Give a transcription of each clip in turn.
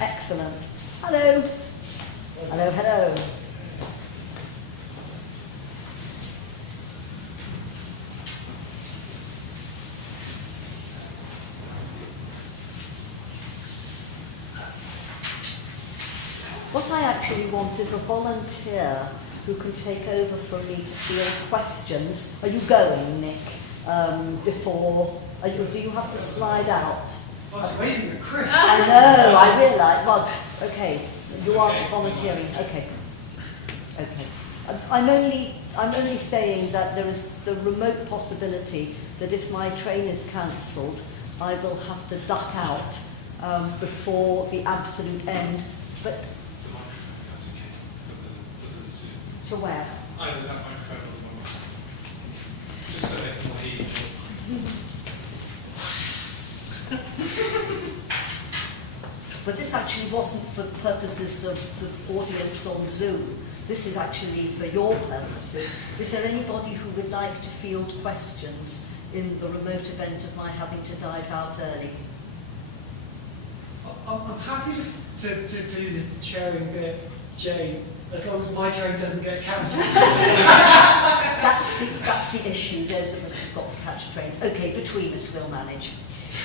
Excellent. Hello. Hello, hello. What I actually want is a volunteer who can take over for me to field questions. Are you going, Nick? Do you have to slide out? I was waving at Chris. I know, I realise. Well, okay, you are volunteering. Okay. I'm only saying that there is the remote possibility that if my train is cancelled, I will have to duck out before the absolute end. But The microphone, if that's okay, for the Zoom. to where? Either that microphone or the microphone. Just so they can hear you. But this actually wasn't for purposes of the audience on Zoom. This is actually for your purposes. Is there anybody who would like to field questions in the remote event of my having to dive out early? I'm happy to do the chairing bit, Jane, as long as my train doesn't get cancelled. That's the issue. Those of us who've got to catch trains. Okay, between us we'll manage.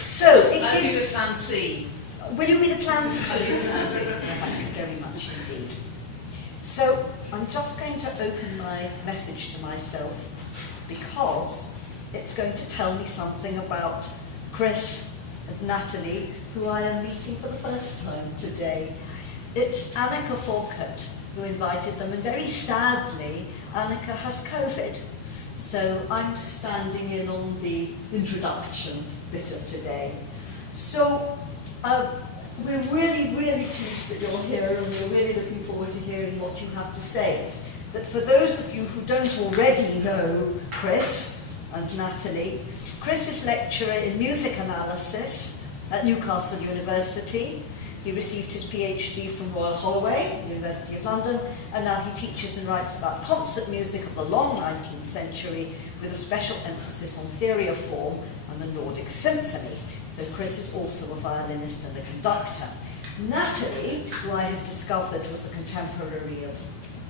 So it That'll gives. be the plan C. Will you be the plan C? Thank you very much indeed. So I'm just going to open my message to myself because it's going to tell me something about Chris and Natalie, who I am meeting for the first time today. It's Annika Forkert who invited them, and very sadly, Annika has COVID. So I'm standing in on the introduction bit of today. So we're really, really pleased that you're here, and we're really looking forward to hearing what you have to say. But for those of you who don't already know Chris and Natalie, Chris is lecturer in music analysis at Newcastle University. He received his PhD from Royal Holloway, University of London, and now he teaches and writes about concert music of the long 19th century with a special emphasis on theory of form and the Nordic symphony. So Chris is also a violinist and a conductor. Natalie, who I have discovered was a contemporary of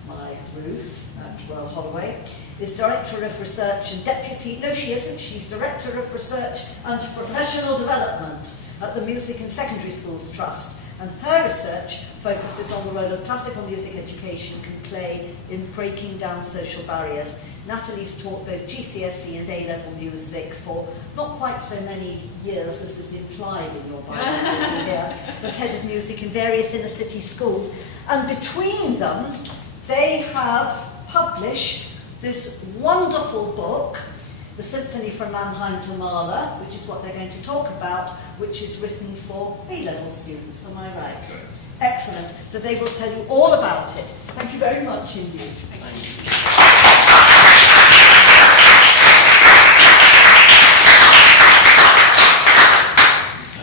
my Ruth at Royal Holloway, is Director of Research and Deputy, no she isn't, she's Director of Research and Professional Development at the Music and Secondary Schools Trust, and her research focuses on the role of classical music education can play in breaking down social barriers. Natalie's taught both GCSE and A-level music for not quite so many years as is implied in your biography here, as head of music in various inner city schools, and between them they have published this wonderful book, The Symphony from Mannheim to Mahler, which is what they're going to talk about, which is written for A-level students, am I right? Okay. Excellent. So they will tell you all about it. Thank you very much indeed. Thank you.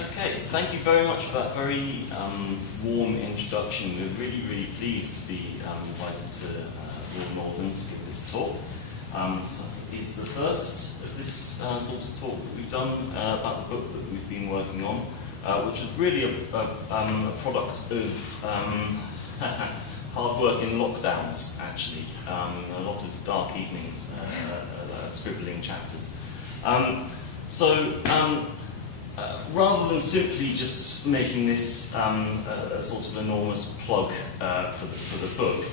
Okay, thank you very much for that very warm introduction. We're really, really pleased to be invited to Royal Northern to give this talk. So it's the first of this sort of talk that we've done about the book that we've been working on, which is really a product of hard work in lockdowns, actually. A lot of dark evenings, scribbling chapters. Rather than simply just making this a sort of enormous plug for the book,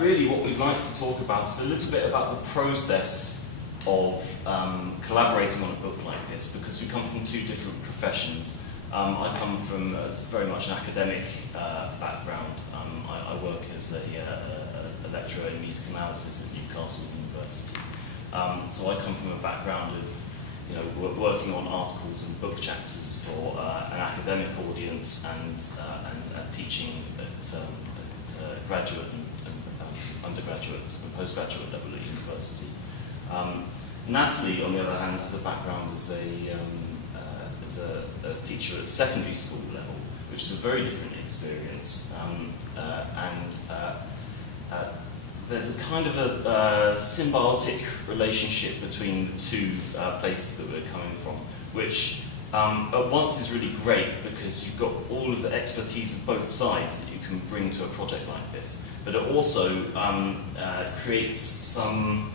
really what we'd like to talk about is a little bit about the process of collaborating on a book like this, because we come from two different professions. I come from very much an academic background. I work as a lecturer in music analysis at Newcastle University. So I come from a background of working on articles and book chapters for an academic audience and teaching at graduate and undergraduate and postgraduate level at university. Natalie, on the other hand, has a background as a teacher at secondary school level, which is a very different experience. There's a kind of a symbiotic relationship between the two places that we're coming from, which at once is really great because you've got all of the expertise of both sides that you can bring to a project like this. But it also creates some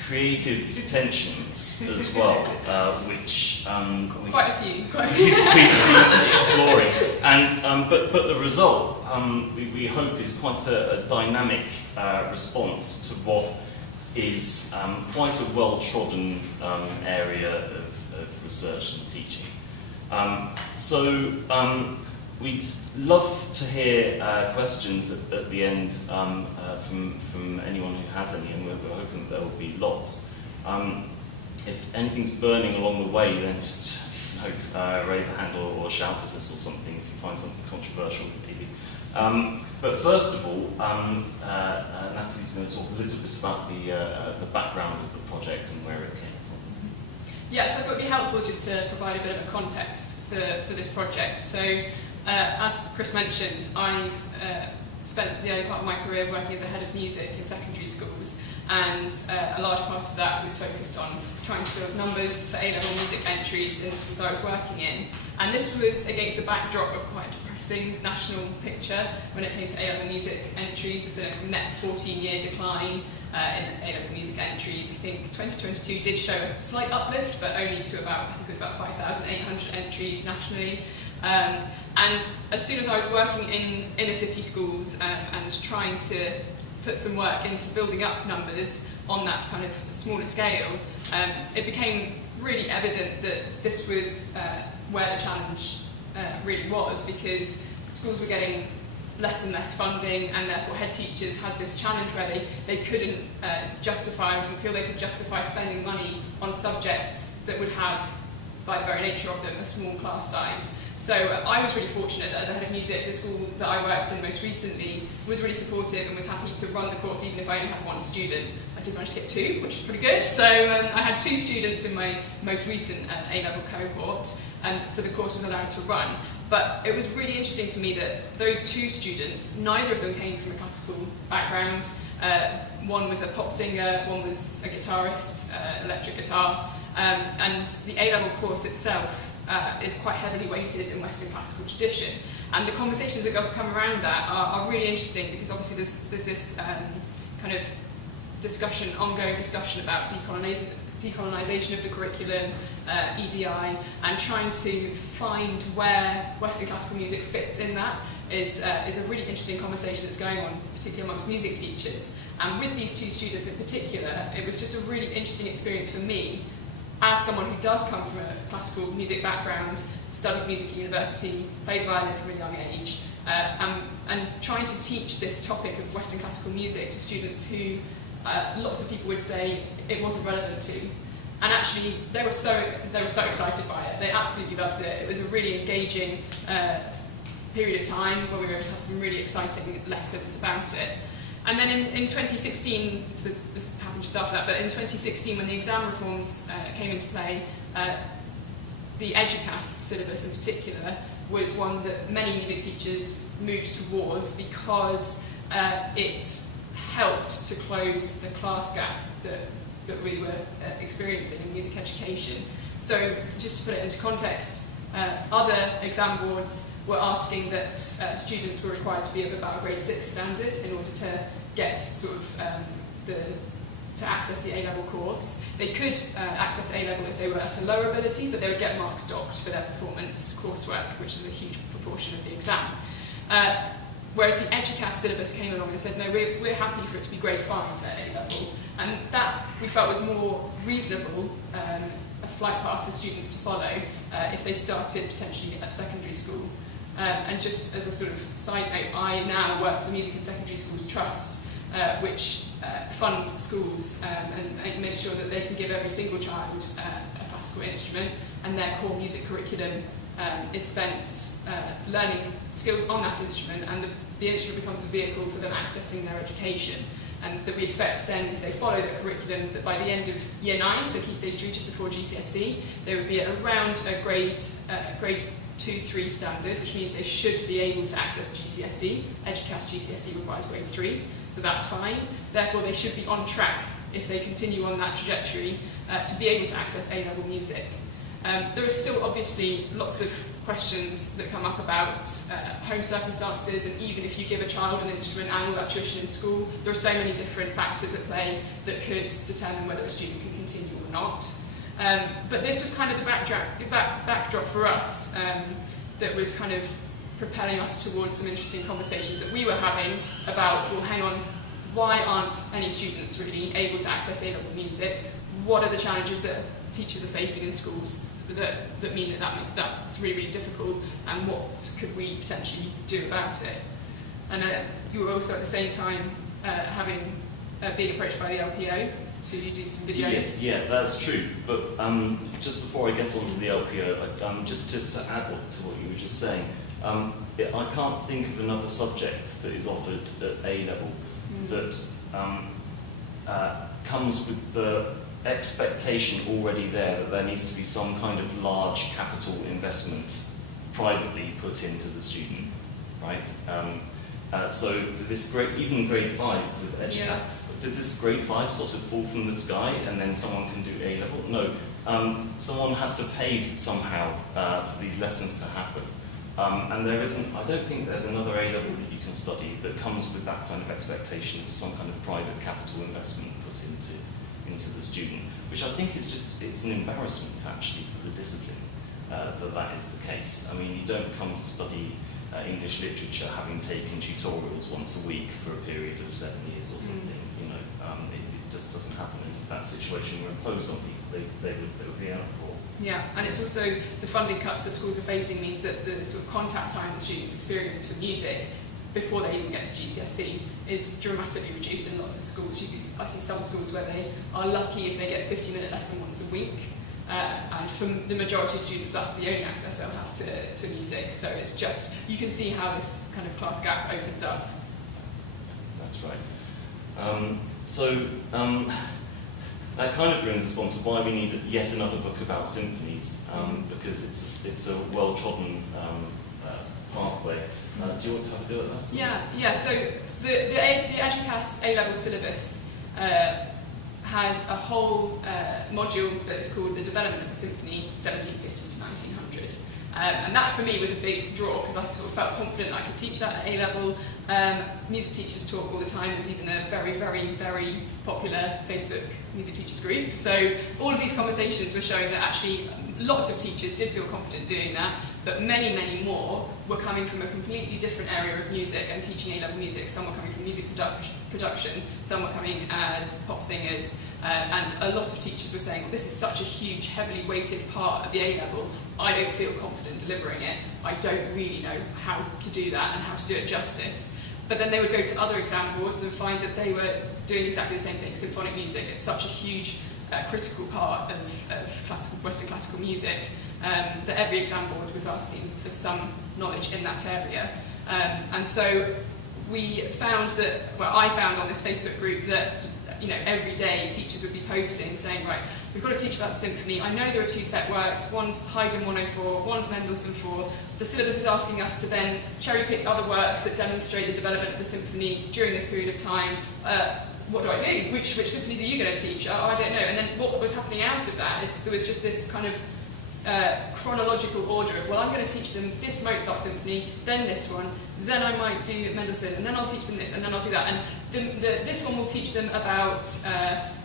creative tensions as well, which quite a few. we've been exploring. And but the result, we hope, is quite a dynamic response to what is quite a well-trodden area of research and teaching. We'd love to hear questions at the end from anyone who has any, and we're hoping that there will be lots. If anything's burning along the way, then just raise a hand or shout at us or something if you find something controversial maybe. But first of all, Natalie's going to talk a little bit about the background of the project and where it came from. Yeah, so it would be helpful just to provide a bit of a context for this project. So, as Chris mentioned, I've spent the early part of my career working as a head of music in secondary schools, and a large part of that was focused on trying to build numbers for A-level music entries in the schools I was working in. And this was against the backdrop of quite a depressing national picture when it came to A-level music entries. There's been a net 14-year decline in A-level music entries. I think 2022 did show a slight uplift, but only to about, I think it was about 5,800 entries nationally. And as soon as I was working in inner city schools and trying to put some work into building up numbers on that kind of smaller scale, it became really evident that this was where the challenge really was, because schools were getting less and less funding, and therefore head teachers had this challenge where they couldn't justify, or didn't feel they could justify spending money on subjects that would have, by the very nature of them, a small class size. So I was really fortunate that as a head of music, the school that I worked in most recently was really supportive and was happy to run the course even if I only had one student. I did manage to get two, which is pretty good. So I had two students in my most recent A-level cohort, and so the course was allowed to run. But it was really interesting to me that those two students, neither of them came from a classical background. One was a pop singer, one was a guitarist, electric guitar, and the A-level course itself is quite heavily weighted in Western classical tradition. And the conversations that come around that are really interesting, because obviously there's this kind of ongoing discussion about decolonisation of the curriculum, EDI, and trying to find where Western classical music fits in that is a really interesting conversation that's going on, particularly amongst music teachers. And with these two students in particular, it was just a really interesting experience for me, as someone who does come from a classical music background, studied music at university, played violin from a young age, and trying to teach this topic of Western classical music to students who lots of people would say it wasn't relevant to. And actually, they were so excited by it. They absolutely loved it. It was a really engaging period of time where we were able to have some really exciting lessons about it. And then in 2016, so this happened just after that, but in 2016 when the exam reforms came into play, the Eduqas syllabus in particular was one that many music teachers moved towards because it helped to close the class gap that we were experiencing in music education. So just to put it into context, other exam boards were asking that students were required to be of about a grade 6 standard in order to get sort of to access the A-level course. They could access A-level if they were at a lower ability, but they would get marks docked for their performance coursework, which is a huge proportion of the exam. Whereas the Eduqas syllabus came along and said, no, we're happy for it to be grade 5 at A-level. And that we felt was more reasonable, a flight path for students to follow if they started potentially at secondary school. And just as a sort of side note, I now work for the Music and Secondary Schools Trust, which funds schools and makes sure that they can give every single child a classical instrument, and their core music curriculum is spent learning skills on that instrument, and the instrument becomes the vehicle for them accessing their education. And that we expect then, if they follow the curriculum, that by the end of year 9, so Key Stage 3, just before GCSE, they would be at around a grade 2-3 standard, which means they should be able to access GCSE. Eduqas GCSE requires grade 3, so that's fine. Therefore, they should be on track, if they continue on that trajectory, to be able to access A-level music. There are still obviously lots of questions that come up about home circumstances, and even if you give a child an instrument and all that tuition in school, there are so many different factors at play that could determine whether a student can continue or not. But this was kind of the backdrop for us that was kind of propelling us towards some interesting conversations that we were having about, well, hang on, why aren't any students really able to access A-level music? What are the challenges that teachers are facing in schools that mean that's really, really difficult, and what could we potentially do about it? And you were also at the same time being approached by the LPO to do some videos. Yes, yeah, that's true. But just before I get on to the LPO, just to add to what you were just saying, I can't think of another subject that is offered at A-level that comes with the expectation already there that there needs to be some kind of large capital investment privately put into the student, right? So this even grade 5 with Eduqas, did this grade 5 sort of fall from the sky and then someone can do A-level? No, someone has to pay somehow for these lessons to happen. And there isn't, I don't think there's another A-level that you can study that comes with that kind of expectation of some kind of private capital investment put into the student, which I think is just, it's an embarrassment actually for the discipline that is the case. I mean, you don't come to study English literature having taken tutorials once a week for a period of 7 years or something, you know, it just doesn't happen. And if that situation were imposed on people, they would be out for. Yeah, and it's also the funding cuts that schools are facing means that the sort of contact time that students experience with music before they even get to GCSE is dramatically reduced in lots of schools. I see some schools where they are lucky if they get a 50-minute lesson once a week, and for the majority of students that's the only access they'll have to music. So it's just, you can see how this kind of class gap opens up. That's right. That kind of brings us on to why we need yet another book about symphonies, because it's a well-trodden pathway. Do you want to have a go at that? Yeah. So the Eduqas A-Level syllabus has a whole module that is called The Development of the Symphony, 1750 to 1900. And that for me was a big draw because I sort of felt confident I could teach that at A-Level. Music teachers talk all the time. There's even a very, very, very popular Facebook music teachers group. So all of these conversations were showing that actually lots of teachers did feel confident doing that, but many, many more were coming from a completely different area of music and teaching A-level music. Some were coming from music production, some were coming as pop singers, and a lot of teachers were saying, well, this is such a huge, heavily weighted part of the A-level, I don't feel confident delivering it, I don't really know how to do that and how to do it justice. But then they would go to other exam boards and find that they were doing exactly the same thing. Symphonic music is such a huge, critical part of Western classical music that every exam board was asking for some knowledge in that area. And so we found that, well, I found on this Facebook group that, you know, every day teachers would be posting saying, right, we've got to teach about the symphony. I know there are two set works, one's Haydn 104, one's Mendelssohn 4. The syllabus is asking us to then cherry pick other works that demonstrate the development of the symphony during this period of time. What do I do? Which symphonies are you going to teach? I don't know. And then what was happening out of that is there was just this kind of chronological order of, well, I'm going to teach them this Mozart symphony, then this one, then I might do Mendelssohn, and then I'll teach them this, and then I'll do that. And this one will teach them about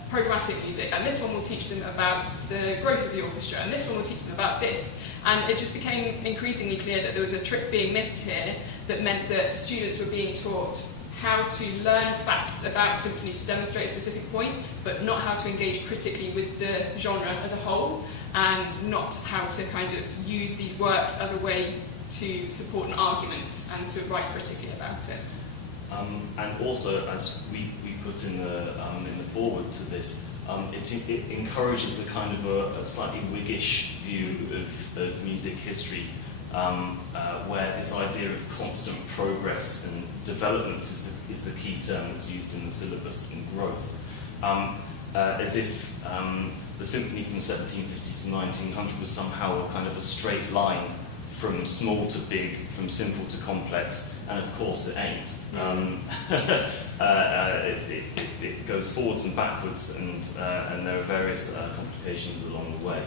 programmatic music, and this one will teach them about the growth of the orchestra, and this one will teach them about this. And it just became increasingly clear that there was a trick being missed here that meant that students were being taught how to learn facts about symphonies to demonstrate a specific point, but not how to engage critically with the genre as a whole, and not how to kind of use these works as a way to support an argument and to write critically about it. And also, as we put in the foreword to this, it encourages a kind of a slightly Whiggish view of music history, where this idea of constant progress and development is the key term that's used in the syllabus, and growth. As if the symphony from 1750 to 1900 was somehow a kind of a straight line from small to big, from simple to complex, and of course it ain't. It goes forwards and backwards, and there are various complications along the way.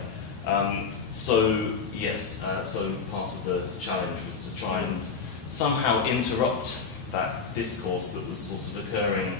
So yes, so part of the challenge was to try and somehow interrupt that discourse that was sort of occurring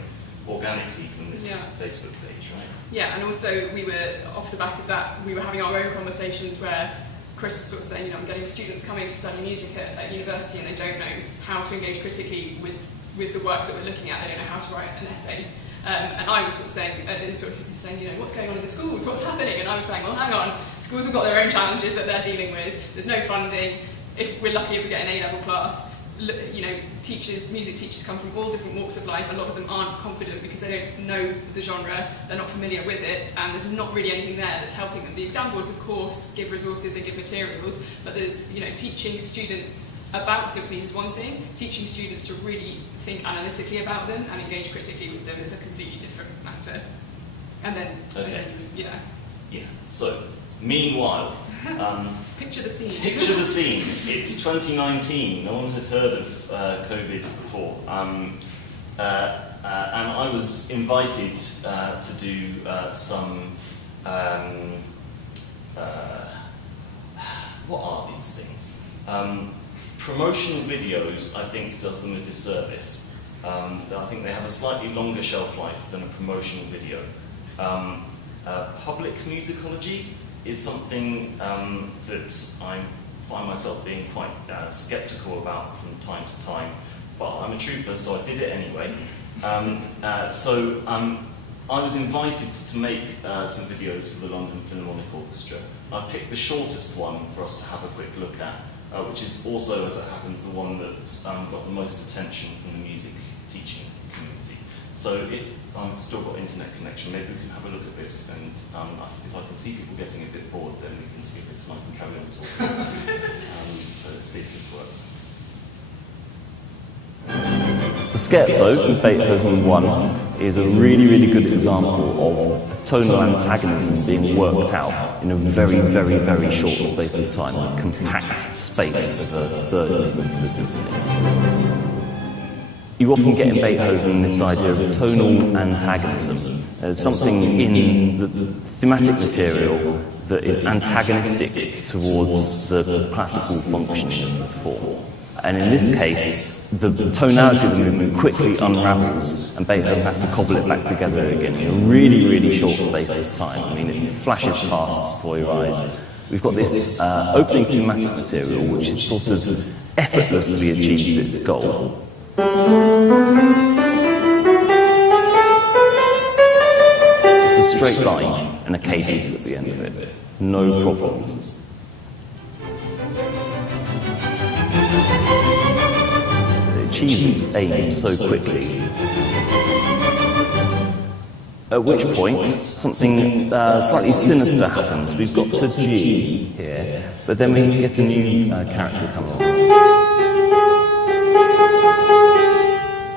organically from this Facebook page, right? Yeah, and also we were, off the back of that, we were having our own conversations where Chris was sort of saying, I'm getting students coming to study music at university and they don't know how to engage critically with the works that we're looking at, they don't know how to write an essay. And I was sort of saying, what's going on in the schools, what's happening? And I was saying, well, hang on, schools have got their own challenges that they're dealing with, there's no funding, if we're lucky if we get an A-level class, music teachers come from all different walks of life. A lot of them aren't confident because they don't know the genre, they're not familiar with it, and there's not really anything there that's helping them. The exam boards, of course, give resources, they give materials, but there's, teaching students about symphonies is one thing. Teaching students to really think analytically about them and engage critically with them is a completely different matter. And then, Yeah. So, meanwhile. Picture the scene. Picture the scene. It's 2019. No one had heard of COVID before. And I was invited to do some... what are these things? Promotional videos, I think, does them a disservice. I think they have a slightly longer shelf life than a promotional video. Public musicology is something that I find myself being quite sceptical about from time to time, but I'm a trooper, so I did it anyway. I was invited to make some videos for the London Philharmonic Orchestra. I've picked the shortest one for us to have a quick look at, which is also, as it happens, the one that's got the most attention from the music teaching community. So if I've still got internet connection, maybe we can have a look at this, and if I can see people getting a bit bored, then we can see if it's like we can carry on talking. So let's see if this works. The scherzo from Beethoven 1 is a really, really good example of tonal antagonism being worked out in a very, very, very short space of time, a compact space of a third movement specifically. You often get in Beethoven this idea of tonal antagonism. There's something in the thematic material that is antagonistic towards the classical functioning of the form. And in this case, the tonality of the movement quickly unravels, and Beethoven has to cobble it back together again in a really, really short space of time. I mean, it flashes past before your eyes. We've got this opening thematic material, which is sort of effortlessly achieves its goal. Just a straight line and a cadence at the end of it. No problems. Achieves its aim so quickly. At which point, something slightly sinister happens. We've got to G here, but then we get a new character come along.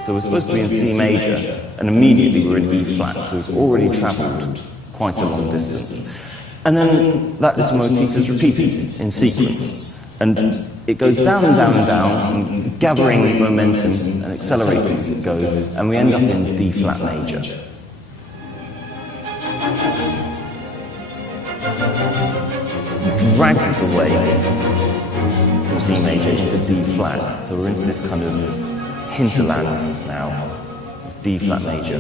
So we're supposed to be in C major, and immediately we're in E flat, so we've already travelled quite a long distance. And then that little motif is repeated in sequence, and it goes down and down and down, and gathering momentum and accelerating as it goes, and we end up in D flat major. Drags us away from C major into D flat, so we're into this kind of hinterland now, D flat major.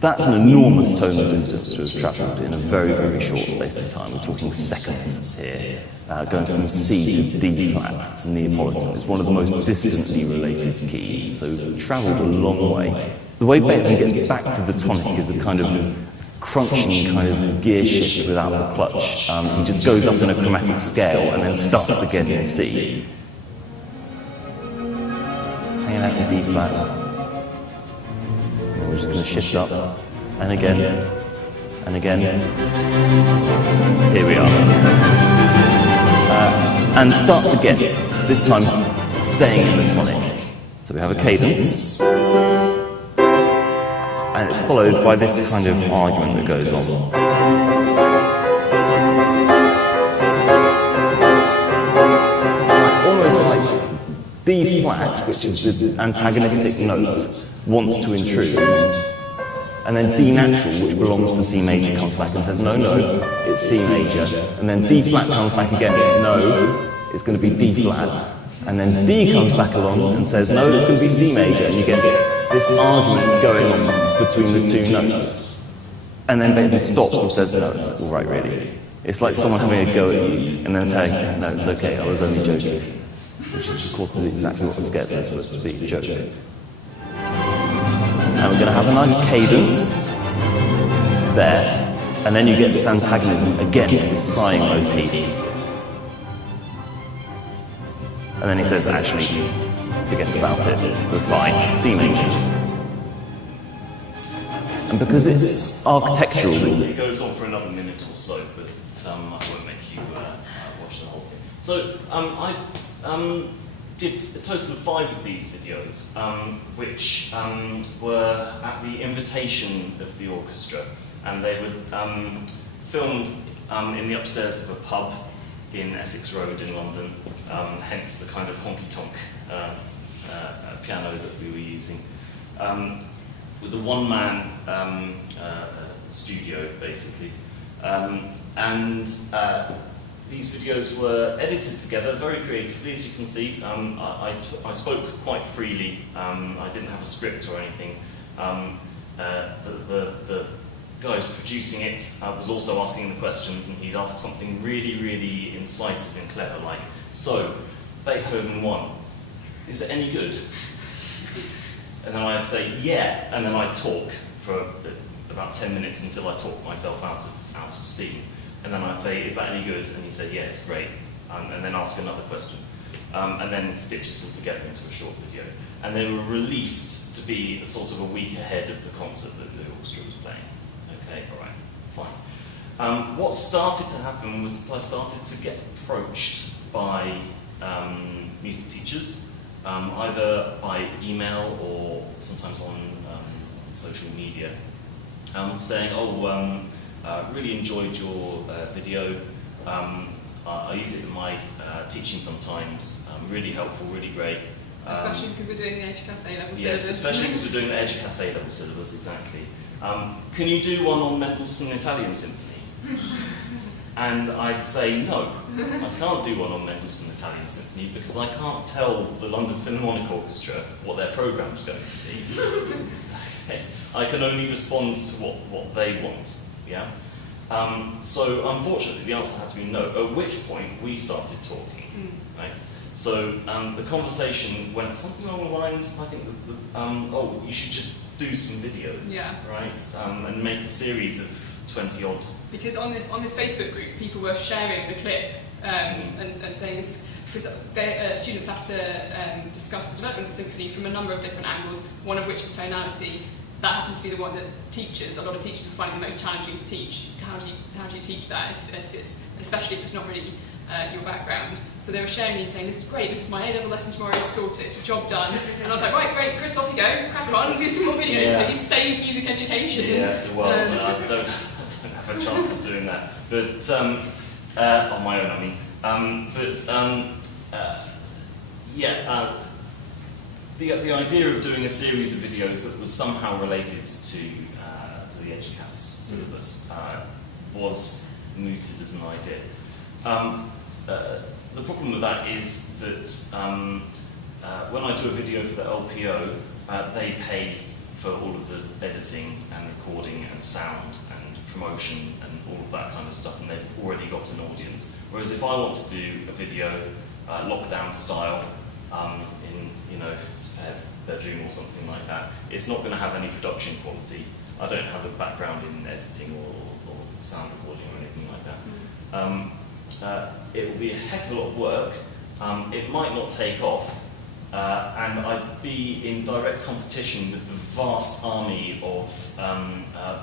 That's an enormous tonal distance to have travelled in a very, very short space of time. We're talking seconds here, going from C to D flat, Neapolitan. It's one of the most distantly related keys, so we've travelled a long way. The way Beethoven gets back to the tonic is a kind of crunching kind of gear shift without the clutch. He just goes up in a chromatic scale and then starts again in C. Hanging out in D flat. And we're just going to shift up, and again, and again. Here we are. And starts again, this time staying in the tonic. So we have a cadence, and it's followed by this kind of argument that goes on. Almost like D flat, which is the antagonistic note, wants to intrude, And then D natural, which belongs to C major, comes back and says, no, no, it's C major. And then D flat comes back again, no, it's going to be D flat. And then D comes back along and says, no, it's going to be C major. And you get this argument going on between the two notes. And then Beethoven stops and says, no, it's all right, really. It's like someone having a go at you and then saying, no, it's okay, I was only joking. Which is, of course, exactly what the scherzo is supposed to be, a joke. And we're going to have a nice cadence there, and then you get this antagonism again, this sighing motif. And then he says, actually, forget about it, we're fine, C major. And because it's architectural... It goes on for another minute or so, but I won't make you watch the whole thing. So I did a total of 5 of these videos, which were at the invitation of the orchestra, and they were filmed in the upstairs of a pub in Essex Road in London, hence the kind of honky-tonk piano that we were using, with a one-man studio, basically. These videos were edited together very creatively, as you can see. I spoke quite freely. I didn't have a script or anything. The guy who's producing it was also asking the questions, and he'd ask something really, really incisive and clever, like, so, Beethoven 1, is it any good? And then I'd say, yeah, and then I'd talk for about 10 minutes until I talked myself out of steam. And then I'd say, is that any good? And he said, yeah, it's great. And then ask another question. And then stitch it all together into a short video. And they were released to be sort of a week ahead of the concert that the orchestra was playing. Okay, all right, fine. What started to happen was that I started to get approached by music teachers, either by email or sometimes on social media, saying, oh, really enjoyed your video. I use it in my teaching sometimes. Really helpful, really great. Especially because we're doing the Eduqas A-Level syllabus. Yes, especially because we're doing the Eduqas A-Level syllabus, exactly. Can you do one on Mendelssohn Italian Symphony? And I'd say no, I can't do one on Mendelssohn Italian Symphony because I can't tell the London Philharmonic Orchestra what their programme's going to be. Okay. I can only respond to what they want. Yeah. So unfortunately, the answer had to be no. At which point we started talking, right? So the conversation went something along the lines. I think, oh, you should just do some videos, yeah, right? And make a series of 20 odd. Because on this Facebook group, people were sharing the clip and saying this is because students have to discuss the development of the symphony from a number of different angles. One of which is tonality. That happened to be the one that a lot of teachers were finding the most challenging to teach. How do you teach that if it's, especially if it's not really your background? So they were sharing these, saying, this is great, this is my A-level lesson tomorrow, sorted, job done. And I was like, right, great, Chris, off you go, crack on, do some more videos, please, save music education. Yeah, well, I don't have a chance of doing that. But, on my own, I mean. The idea of doing a series of videos that was somehow related to the Eduqas syllabus was mooted as an idea. The problem with that is that when I do a video for the LPO, they pay for all of the editing and recording and sound and promotion and all of that kind of stuff, and they've already got an audience. Whereas if I want to do a video, lockdown style, in a spare bedroom or something like that, it's not going to have any production quality. I don't have a background in editing or sound recording or anything like that. It will be a heck of a lot of work. It might not take off, and I'd be in direct competition with the vast army of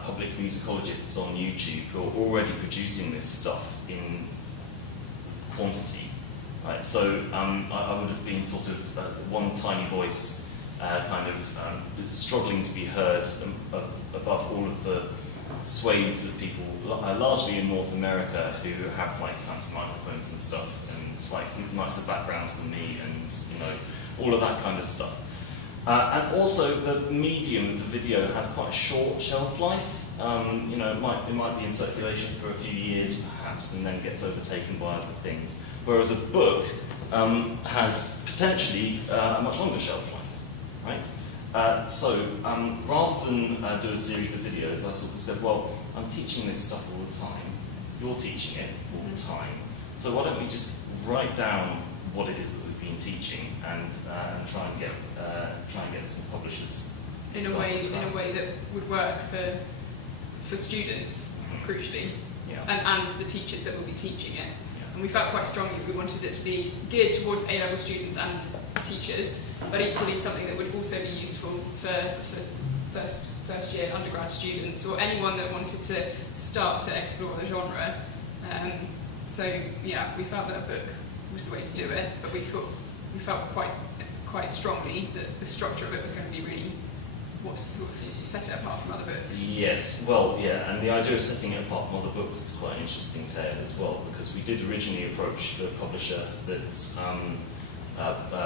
public musicologists on YouTube who are already producing this stuff in quantity. Right, so I would have been sort of one tiny voice, kind of struggling to be heard above all of the swathes of people, largely in North America, who have like fancy microphones and stuff, and like nicer backgrounds than me, and all of that kind of stuff. And also the medium of the video has quite a short shelf life. You know, it might be in circulation for a few years perhaps, and then gets overtaken by other things. Whereas a book has potentially a much longer shelf life, right? So rather than do a series of videos, I sort of said, well, I'm teaching this stuff all the time. You're teaching it all the time. So why don't we just write down what it is that we've been teaching and try and get some publishers in a way that would work for students, crucially, and the teachers that will be teaching it. And we felt quite strongly we wanted it to be geared towards A-level students and teachers, but equally something that would also be useful for first year undergrad students or anyone that wanted to start to explore the genre. So yeah, we felt that a book was the way to do it, but we felt quite strongly that the structure of it was going to be really what sort of set it apart from other books. Yes, well, yeah, and the idea of setting it apart from other books is quite an interesting tale as well, because we did originally approach the publisher that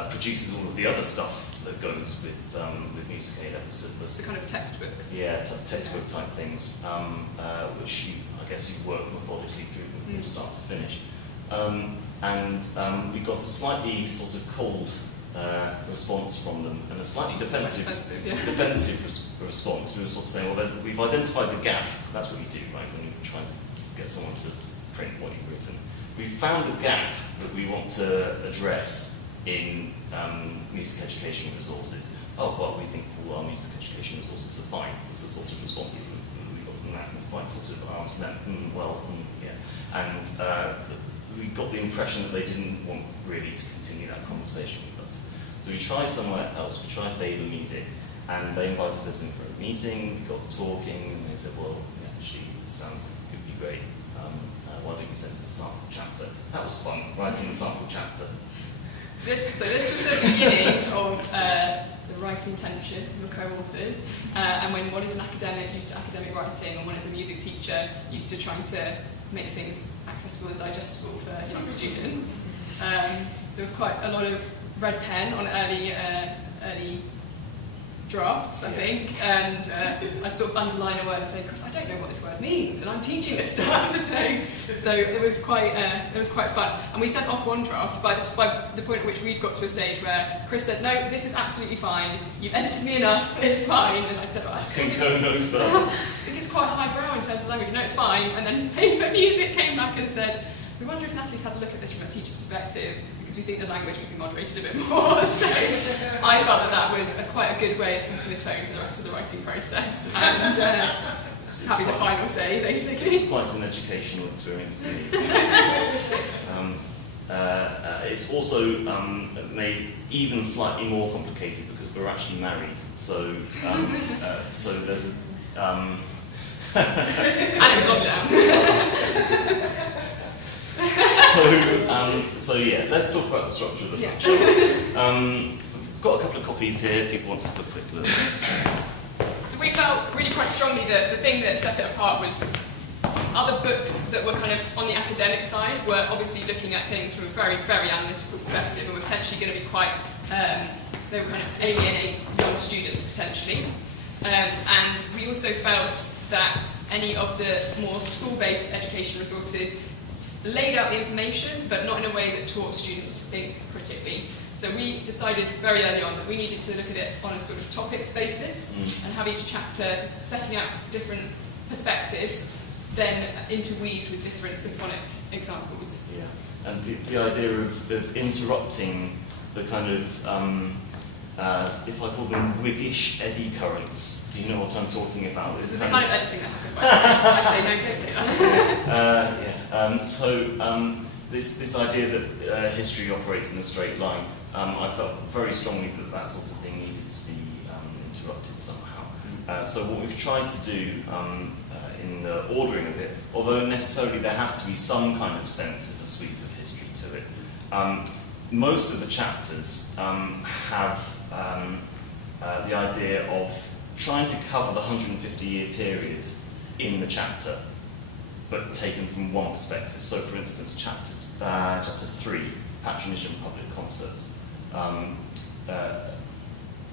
produces all of the other stuff that goes with Music A-Level syllabus. The kind of textbooks. Yeah, textbook type things, which I guess you work methodically through them from start to finish. And we got a slightly sort of cold response from them, and a slightly defensive response. We were sort of saying, well, we've identified the gap. That's what you do, right, when you're trying to get someone to print what you've written. We've found the gap that we want to address in music education resources. Oh, well, we think all our music education resources are fine. It's the sort of response that we got from that, quite sort of arm's length, and we got the impression that they didn't want really to continue that conversation with us. So we tried somewhere else, we tried Faber Music, and they invited us in for a meeting, we got talking, and they said, well, actually, it sounds like it could be great. Why don't you send us a sample chapter? That was fun, writing the sample chapter. This was the beginning of the writing tension of the co-authors, and when one is an academic, used to academic writing, and one is a music teacher, used to trying to make things accessible and digestible for young students. There was quite a lot of red pen on early drafts, I think, and I'd sort of underline a word and say, Chris, I don't know what this word means, and I'm teaching this stuff, so it was quite fun. And we sent off one draft by the point at which we'd got to a stage where Chris said, no, this is absolutely fine, you've edited me enough, it's fine, and I said, well, I Can go no further. I think it's quite highbrow in terms of language, no, it's fine, and then Faber Music came back and said, we wonder if Natalie's had a look at this from a teacher's perspective, because we think the language could be moderated a bit more. So I felt that was quite a good way of setting the tone for the rest of the writing process and having the final say, basically. It's quite an educational experience for me. It's also made even slightly more complicated because we're actually married. So there's a... and it's lockdown. So yeah, let's talk about the structure of the book. Got a couple of copies here if people want to have a quick look. So we felt really quite strongly that the thing that set it apart was other books that were kind of on the academic side were obviously looking at things from a very, very analytical perspective and were potentially going to be quite, they were kind of alienate young students potentially. And we also felt that any of the more school-based education resources laid out the information, but not in a way that taught students to think critically. So we decided very early on that we needed to look at it on a sort of topics basis and have each chapter setting out different perspectives, then interweaved with different symphonic examples. Yeah, and the idea of interrupting the kind of, if I call them Whiggish eddy currents, do you know what I'm talking about? This is the kind of editing that happened, by the way. I say no, don't say that. This idea that history operates in a straight line, I felt very strongly that that sort of thing needed to be interrupted somehow. So what we've tried to do in the ordering of it, although necessarily there has to be some kind of sense of a sweep of history to it, most of the chapters have the idea of trying to cover the 150-year period in the chapter, but taken from one perspective. So, for instance, chapter 3, patronage and public concerts,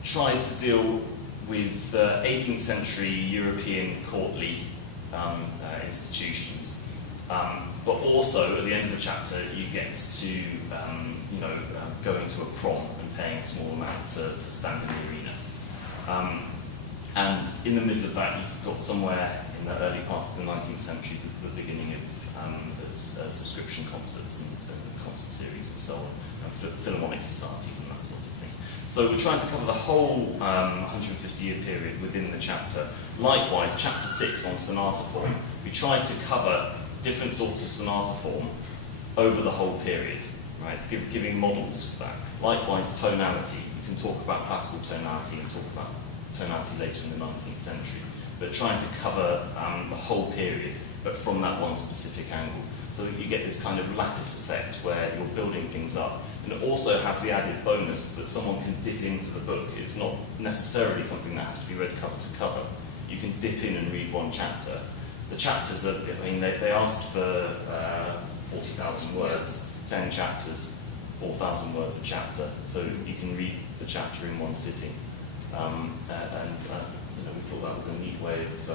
tries to deal with 18th century European courtly institutions. But also, at the end of the chapter, you get to going to a prom and paying a small amount to stand in the arena. And in the middle of that, you've got somewhere in the early part of the 19th century, the beginning of subscription concerts and concert series and so on, and philharmonic societies and that sort of thing. So we're trying to cover the whole 150-year period within the chapter. Likewise, chapter 6 on sonata form, we tried to cover different sorts of sonata form over the whole period, right? Giving models for that. Likewise, tonality. We can talk about classical tonality and talk about tonality later in the 19th century, but trying to cover the whole period, but from that one specific angle, so that you get this kind of lattice effect where you're building things up. And it also has the added bonus that someone can dip into the book. It's not necessarily something that has to be read cover to cover. You can dip in and read one chapter. The chapters are, I mean, they asked for 40,000 words, 10 chapters, 4,000 words a chapter, so you can read the chapter in one sitting. We thought that was a neat way of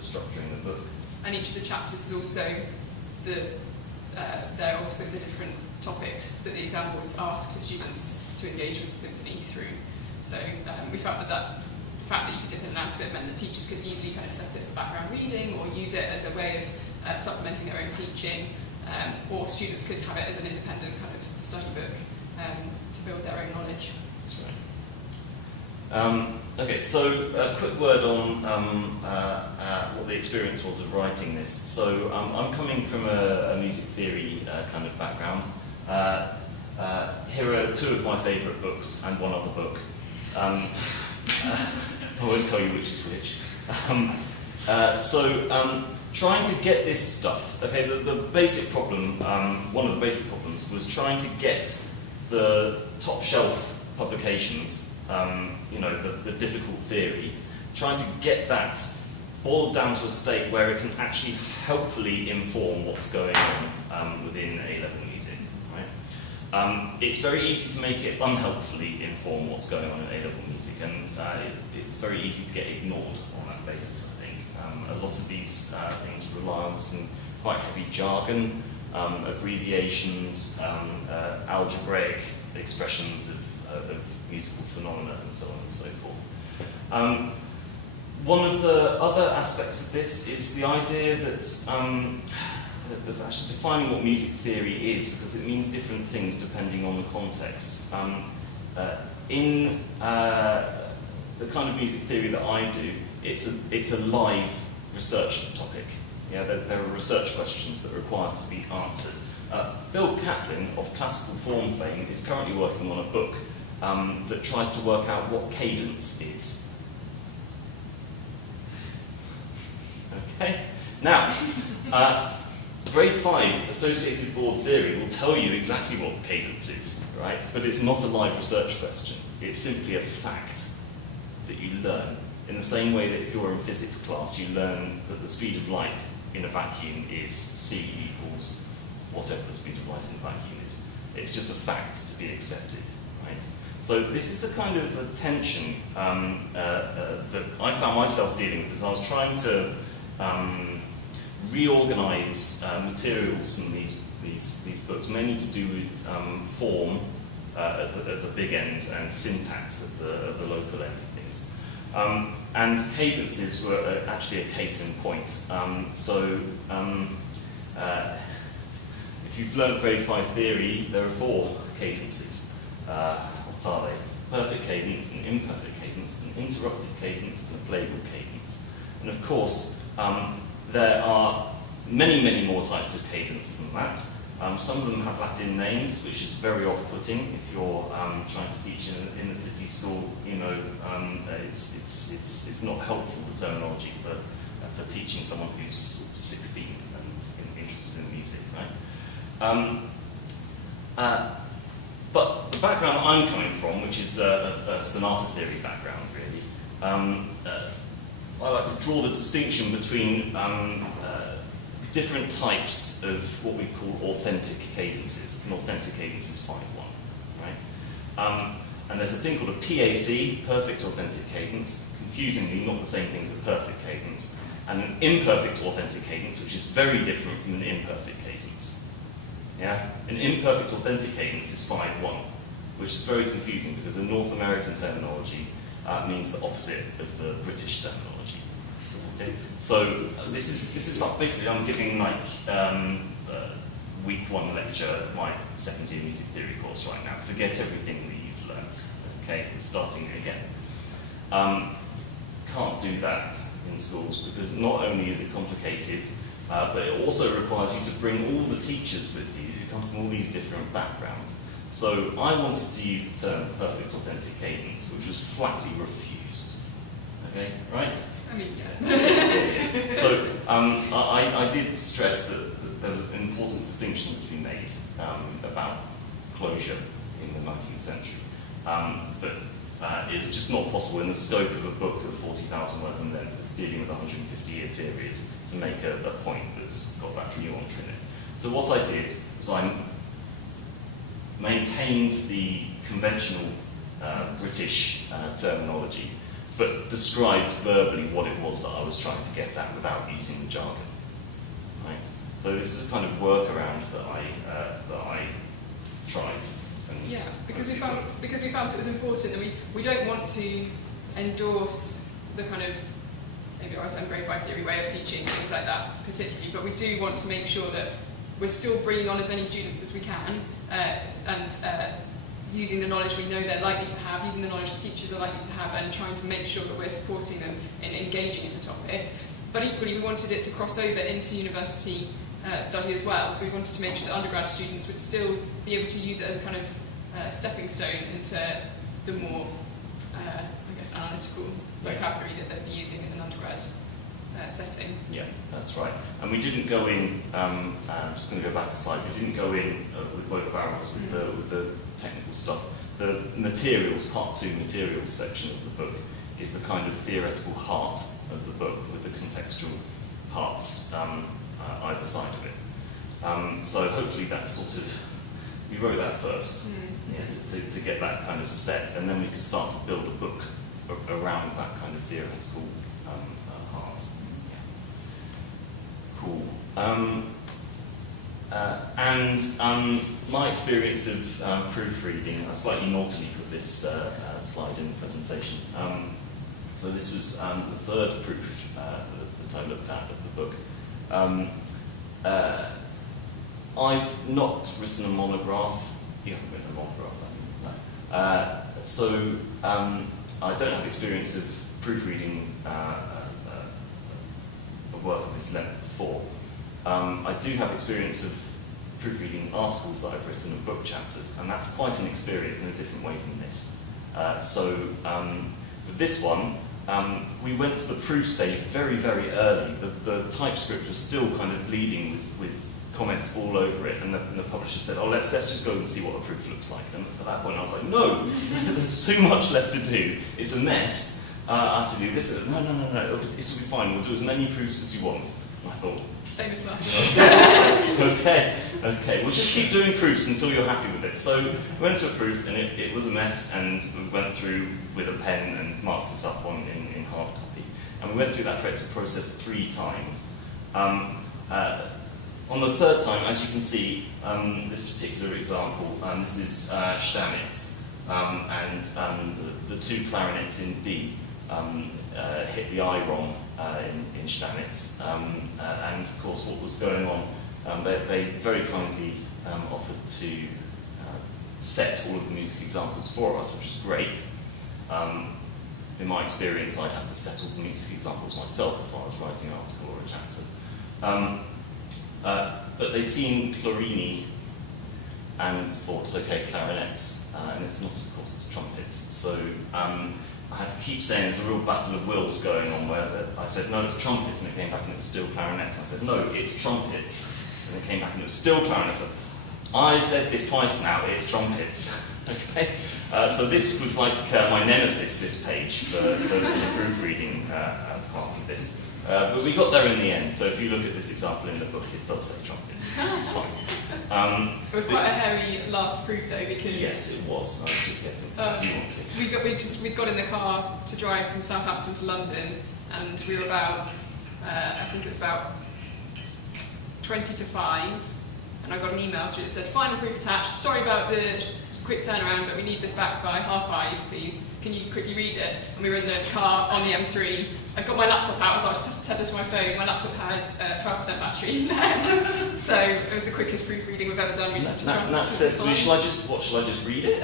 structuring the book. And each of the chapters is also they're also the different topics that the exam boards ask for students to engage with the symphony through. So we felt that the fact that you could dip in and out of it meant that teachers could easily kind of set it for background reading or use it as a way of supplementing their own teaching, or students could have it as an independent kind of study book to build their own knowledge. That's right. Okay, so a quick word on what the experience was of writing this. So I'm coming from a music theory kind of background. Here are two of my favourite books and one other book. I won't tell you which is which. Trying to get this stuff, okay, the basic problem, one of the basic problems was trying to get the top shelf publications, the difficult theory, trying to get that boiled down to a state where it can actually helpfully inform what's going on within A-level music, right? It's very easy to make it unhelpfully inform what's going on in A-level music, and it's very easy to get ignored on that basis, I think. A lot of these things rely on some quite heavy jargon, abbreviations, algebraic expressions of musical phenomena and so on and so forth. One of the other aspects of this is the idea that of actually defining what music theory is, because it means different things depending on the context. In the kind of music theory that I do, it's a live research topic. Yeah, there are research questions that are required to be answered. Bill Kaplan of classical form fame is currently working on a book that tries to work out what cadence is. Okay? Now, grade 5 associated board theory will tell you exactly what cadence is, right? But it's not a live research question. It's simply a fact that you learn. In the same way that if you're in physics class, you learn that the speed of light in a vacuum is c equals whatever the speed of light in a vacuum is. It's just a fact to be accepted, right? So this is a kind of a tension that I found myself dealing with as I was trying to reorganize materials from these books, mainly to do with form at the big end and syntax at the local end of things. And cadences were actually a case in point. If you've learned grade 5 theory, there are 4 cadences. What are they? Perfect cadence, an imperfect cadence, an interrupted cadence, and a playable cadence. And of course, there are many, many more types of cadence than that. Some of them have Latin names, which is very off-putting. If you're trying to teach in a city school, it's not helpful, the terminology for teaching someone who's 16 and interested in music, right? But the background I'm coming from, which is a sonata theory background, really, I like to draw the distinction between different types of what we call authentic cadences. An authentic cadence is 5/1, right? And there's a thing called a PAC, perfect authentic cadence, confusingly not the same thing as a perfect cadence, and an imperfect authentic cadence, which is very different from an imperfect cadence. Yeah? An imperfect authentic cadence is 5-1, which is very confusing because the North American terminology means the opposite of the British terminology. Okay? So this is like basically I'm giving like week 1 lecture of my second year music theory course right now. Forget everything that you've learnt. Okay, I'm starting again. Can't do that in schools because not only is it complicated, but it also requires you to bring all the teachers with you who come from all these different backgrounds. So I wanted to use the term perfect authentic cadence, which was flatly refused. Okay, right? I mean, yeah. So I did stress that there were important distinctions to be made about closure in the 19th century. But it's just not possible in the scope of a book of 40,000 words in length that's dealing with a 150-year period to make a point that's got that nuance in it. So what I did was I maintained the conventional British terminology, but described verbally what it was that I was trying to get at without using the jargon. Right? So this is a kind of workaround that I tried. Yeah, because we found it was important that we don't want to endorse the kind of maybe RSM grade 5 theory way of teaching, things like that particularly, but we do want to make sure that we're still bringing on as many students as we can and using the knowledge we know they're likely to have, using the knowledge the teachers are likely to have, and trying to make sure that we're supporting them in engaging in the topic. But equally, we wanted it to cross over into university study as well, so we wanted to make sure that undergrad students would still be able to use it as a kind of stepping stone into the more, I guess, analytical vocabulary that they'd be using in an undergrad setting. Yeah, that's right. And we didn't go in, I'm just going to go back a slide, we didn't go in with both barrels with the technical stuff. The materials, part 2 materials section of the book is the kind of theoretical heart of the book with the contextual parts either side of it. So hopefully that's sort of, we wrote that first to get that kind of set, and then we could start to build a book around that kind of theoretical heart. Yeah. Cool. And my experience of proofreading, I slightly naughtily put this slide in the presentation. So this was the third proof that I looked at of the book. I've not written a monograph. You haven't written a monograph, have you? No. So I don't have experience of proofreading a work of this length before. I do have experience of proofreading articles that I've written and book chapters, and that's quite an experience in a different way from this. So with this one, we went to the proof stage very, very early. The TypeScript was still kind of bleeding with comments all over it, and the publisher said, "Oh, let's just go and see what a proof looks like." And at that point, I was like, "No, there's so much left to do. It's a mess. I have to do this." No, it'll be fine. We'll do as many proofs as you want. And I thought, famous last words. okay. We'll just keep doing proofs until you're happy with it. So we went to a proof, and it was a mess, and we went through with a pen and marked it up in hard copy. And we went through that process 3 times. On the 3rd time, as you can see, this particular example, this is Stamitz, and the 2 clarinets in D hit the eye wrong in Stamitz, and of course what was going on, they very kindly offered to set all of the music examples for us, which is great. In my experience, I'd have to set all the music examples myself if I was writing an article or a chapter. But they'd seen Clarini and thought, okay, clarinets, and it's not, of course, it's trumpets. So I had to keep saying there's a real battle of wills going on where I said, no, it's trumpets, and it came back and it was still clarinets. And I said, no, it's trumpets, and it came back and it was still clarinets. I've said this twice now, it's trumpets. Okay? So this was like my nemesis, this page, for the proofreading part of this. But we got there in the end, so if you look at this example in the book, it does say trumpets, which is fine. It was quite a hairy last proof though, because Yes, it was. I was just getting to that. Do you want to? we got in the car to drive from Southampton to London, and we were about I think it was about 20 to 5, and I got an email through that said, final proof attached, sorry about the quick turnaround, but we need this back by 5:30, please. Can you quickly read it? And we were in the car on the M3. I got my laptop out, so I just had to tether to my phone. My laptop had 12% battery left. So it was the quickest proofreading we've ever done. We just had to Nat transfer said to me, it. shall I just read it?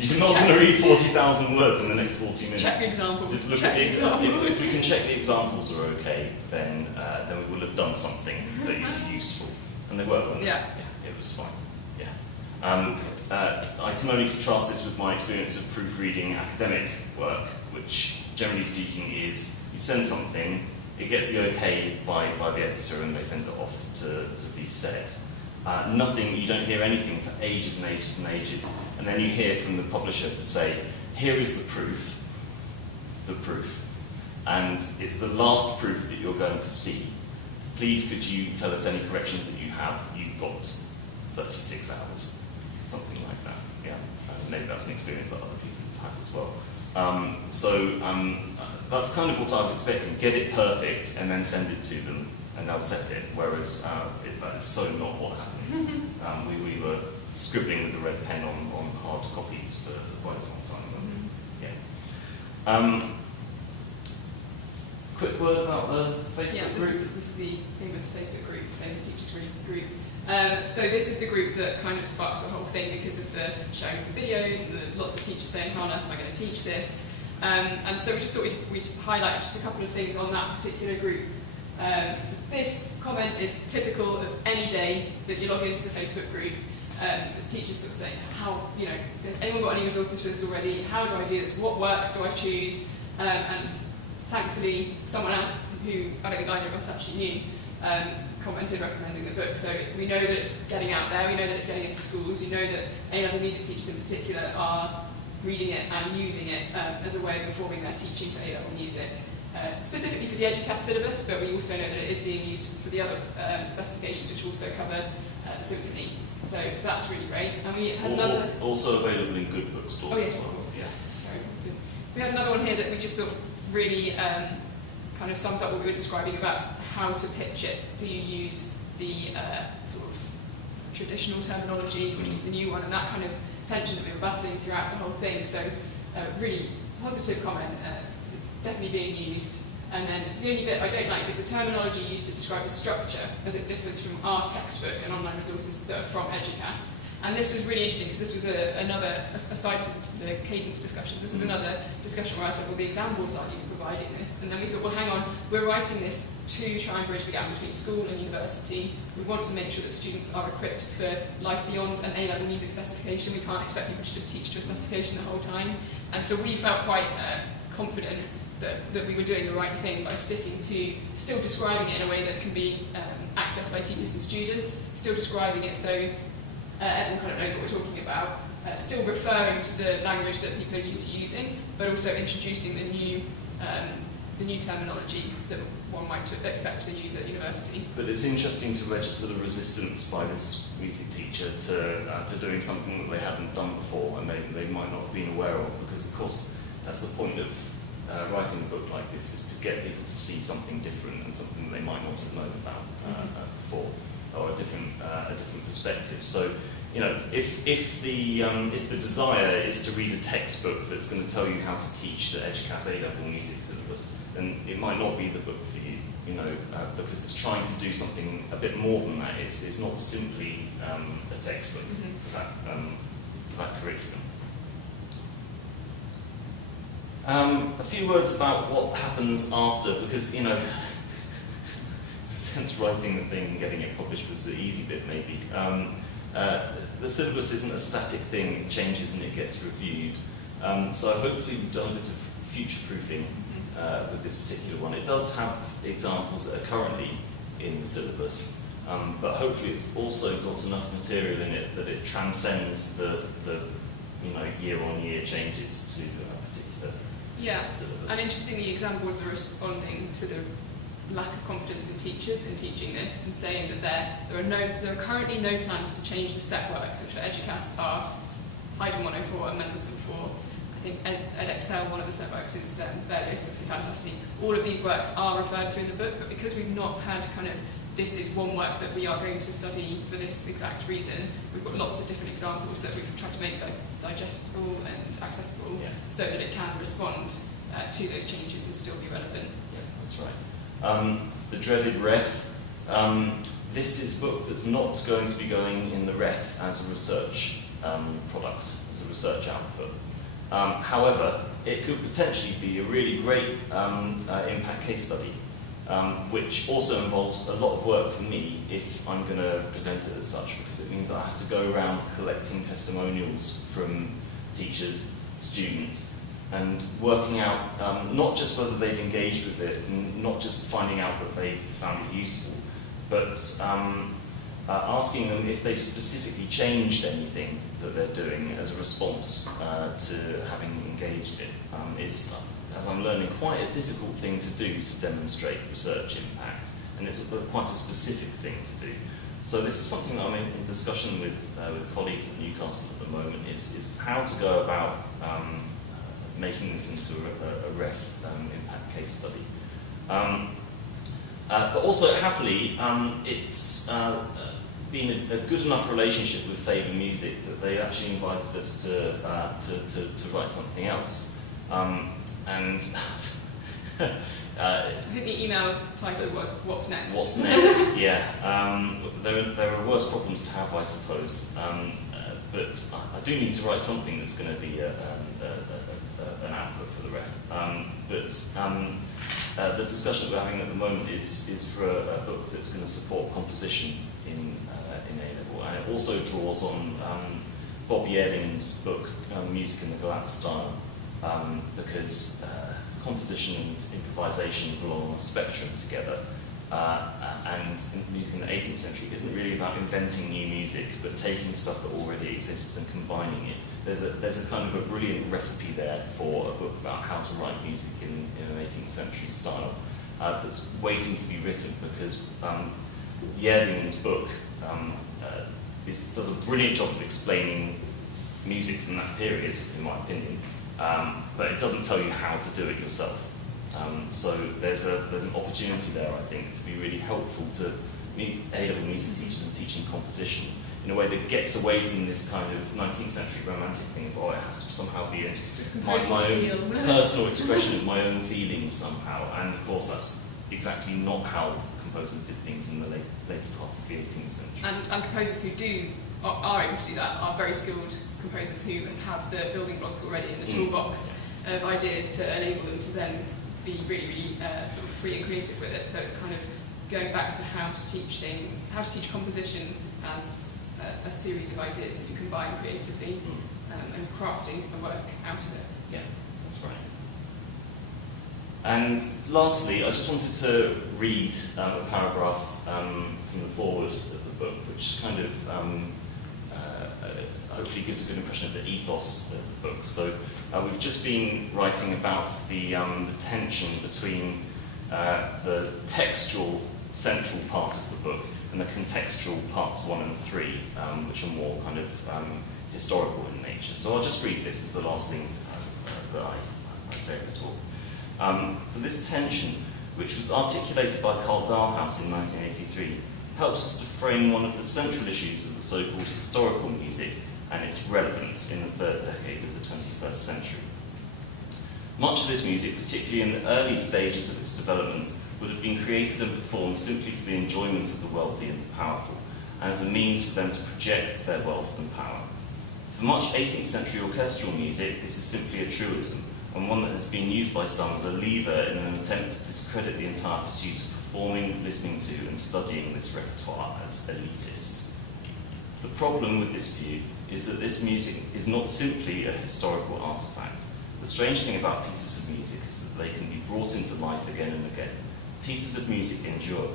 You're not going to read 40,000 words in the next 40 minutes. Check the examples. Just look Check at the examples. If we can check the examples are okay, then we will have done something that is useful. And they were, weren't they? Yeah. It was fine. Yeah. I can only contrast this with my experience of proofreading academic work, which, generally speaking, is you send something, it gets the okay by the editor, and they send it off to be set. You don't hear anything for ages and ages and ages, and then you hear from the publisher to say, here is the proof, and it's the last proof that you're going to see. Please could you tell us any corrections that you have? You've got 36 hours, something like that. Yeah, maybe that's an experience that other people have had as well. That's kind of what I was expecting. Get it perfect and then send it to them and they'll set it, whereas that is so not what happened. We were scribbling with a red pen on hard copies for quite a long time. Yeah. Quick word about the Facebook group. This is the famous Facebook group, famous teachers group. So this is the group that kind of sparked the whole thing because of the sharing of the videos and lots of teachers saying, how on earth am I going to teach this? And so we just thought we'd highlight just a couple of things on that particular group. So this comment is typical of any day that you log into the Facebook group. As teachers sort of saying, has anyone got any resources for this already? How do I do this? What works do I choose? And thankfully, someone else who I don't think either of us actually knew commented recommending the book. So we know that it's getting out there, we know that it's getting into schools, we know that A-level music teachers in particular are reading it and using it as a way of informing their teaching for A-level music. Specifically for the Eduqas syllabus, but we also know that it is being used for the other specifications which also cover the Symphony. So that's really great. And we had another... Also available in good bookstores as well. Yeah. Very important. We had another one here that we just thought really kind of sums up what we were describing about how to pitch it. Do you use the sort of traditional terminology, or use the new one, and that kind of tension that we were battling throughout the whole thing. So really positive comment, it's definitely being used. And then the only bit I don't like is the terminology used to describe the structure, as it differs from our textbook and online resources that are from Eduqas. And this was really interesting because this was aside from the cadence discussions, this was another discussion where I said, well, the exam boards aren't even providing this. And then we thought, well, hang on, we're writing this to try and bridge the gap between school and university. We want to make sure that students are equipped for life beyond an A-level music specification. We can't expect people to just teach to a specification the whole time. And so we felt quite confident that we were doing the right thing by sticking to still describing it in a way that can be accessed by teachers and students, still describing it so everyone kind of knows what we're talking about, still referring to the language that people are used to using, but also introducing the new terminology that one might expect to use at university. But it's interesting to register the resistance by this music teacher to doing something that they hadn't done before and they might not have been aware of, because of course that's the point of writing a book like this, is to get people to see something different and something that they might not have known about before, or a different perspective. So, if the desire is to read a textbook that's going to tell you how to teach the Eduqas A-Level music syllabus, then it might not be the book for you, because it's trying to do something a bit more than that. It's not simply a textbook for that curriculum. A few words about what happens after, because, in a sense, writing the thing and getting it published was the easy bit, maybe. The syllabus isn't a static thing, it changes and it gets reviewed. So hopefully we've done a bit of future-proofing with this particular one. It does have examples that are currently in the syllabus, but hopefully it's also got enough material in it that it transcends the year-on-year changes to a particular syllabus. And interestingly, exam boards are responding to the lack of confidence in teachers in teaching this, and saying that there are currently no plans to change the set works, which are Eduqas Haydn 104 and Mendelssohn 4. I think Edexcel, one of the set works, is Berlioz, Symphony Fantastic. All of these works are referred to in the book, but because we've not had kind of this is one work that we are going to study for this exact reason, we've got lots of different examples that we've tried to make digestible and accessible, so that it can respond to those changes and still be relevant. Yeah, that's right. The dreaded ref. This is a book that's not going to be going in the ref as a research product, as a research output. However, it could potentially be a really great impact case study, which also involves a lot of work for me if I'm going to present it as such, because it means that I have to go around collecting testimonials from teachers, students, and working out not just whether they've engaged with it, and not just finding out that they've found it useful, but asking them if they've specifically changed anything that they're doing as a response to having engaged it. Is, as I'm learning, quite a difficult thing to do to demonstrate research impact, and it's quite a specific thing to do. So this is something that I'm in discussion with colleagues at Newcastle at the moment, is how to go about making this into a ref impact case study. But also, happily, it's been a good enough relationship with Faber Music that they actually invited us to write something else. And I think the email title was "What's Next?" What's next? Yeah. There are worse problems to have, I suppose. But I do need to write something that's going to be an output for the ref. The discussion that we're having at the moment is for a book that's going to support composition in A-Level, and it also draws on Bob Yerding's book, Music in the Galat Style, because composition and improvisation belong on a spectrum together, and music in the 18th century isn't really about inventing new music, but taking stuff that already exists and combining it. There's a kind of a brilliant recipe there for a book about how to write music in an 18th century style that's waiting to be written, because Yerding's book does a brilliant job of explaining music from that period, in my opinion, but it doesn't tell you how to do it yourself. So there's an opportunity there, I think, to be really helpful to A-level music teachers and teaching composition in a way that gets away from this kind of 19th century romantic thing of, it has to somehow be my own personal expression of my own feelings somehow. And of course, that's exactly not how composers did things in the later parts of the 18th century. And composers who are able to do that are very skilled composers who have the building blocks already in the toolbox of ideas to enable them to then be really, really sort of free and creative with it. So it's kind of going back to how to teach things, how to teach composition as a series of ideas that you combine creatively and crafting a work out of it. Yeah, that's right. And lastly, I just wanted to read a paragraph from the foreword of the book, which kind of hopefully gives a good impression of the ethos of the book. So we've just been writing about the tension between the textual central part of the book and the contextual parts 1 and 3, which are more kind of historical in nature. So I'll just read this as the last thing that I say in the talk. So this tension, which was articulated by Carl Dahlhaus in 1983, helps us to frame one of the central issues of the so-called historical music and its relevance in the third decade of the 21st century. Much of this music, particularly in the early stages of its development, would have been created and performed simply for the enjoyment of the wealthy and the powerful, and as a means for them to project their wealth and power. For much 18th century orchestral music, this is simply a truism, and one that has been used by some as a lever in an attempt to discredit the entire pursuit of performing, listening to, and studying this repertoire as elitist. The problem with this view is that this music is not simply a historical artifact. The strange thing about pieces of music is that they can be brought into life again and again. Pieces of music endure.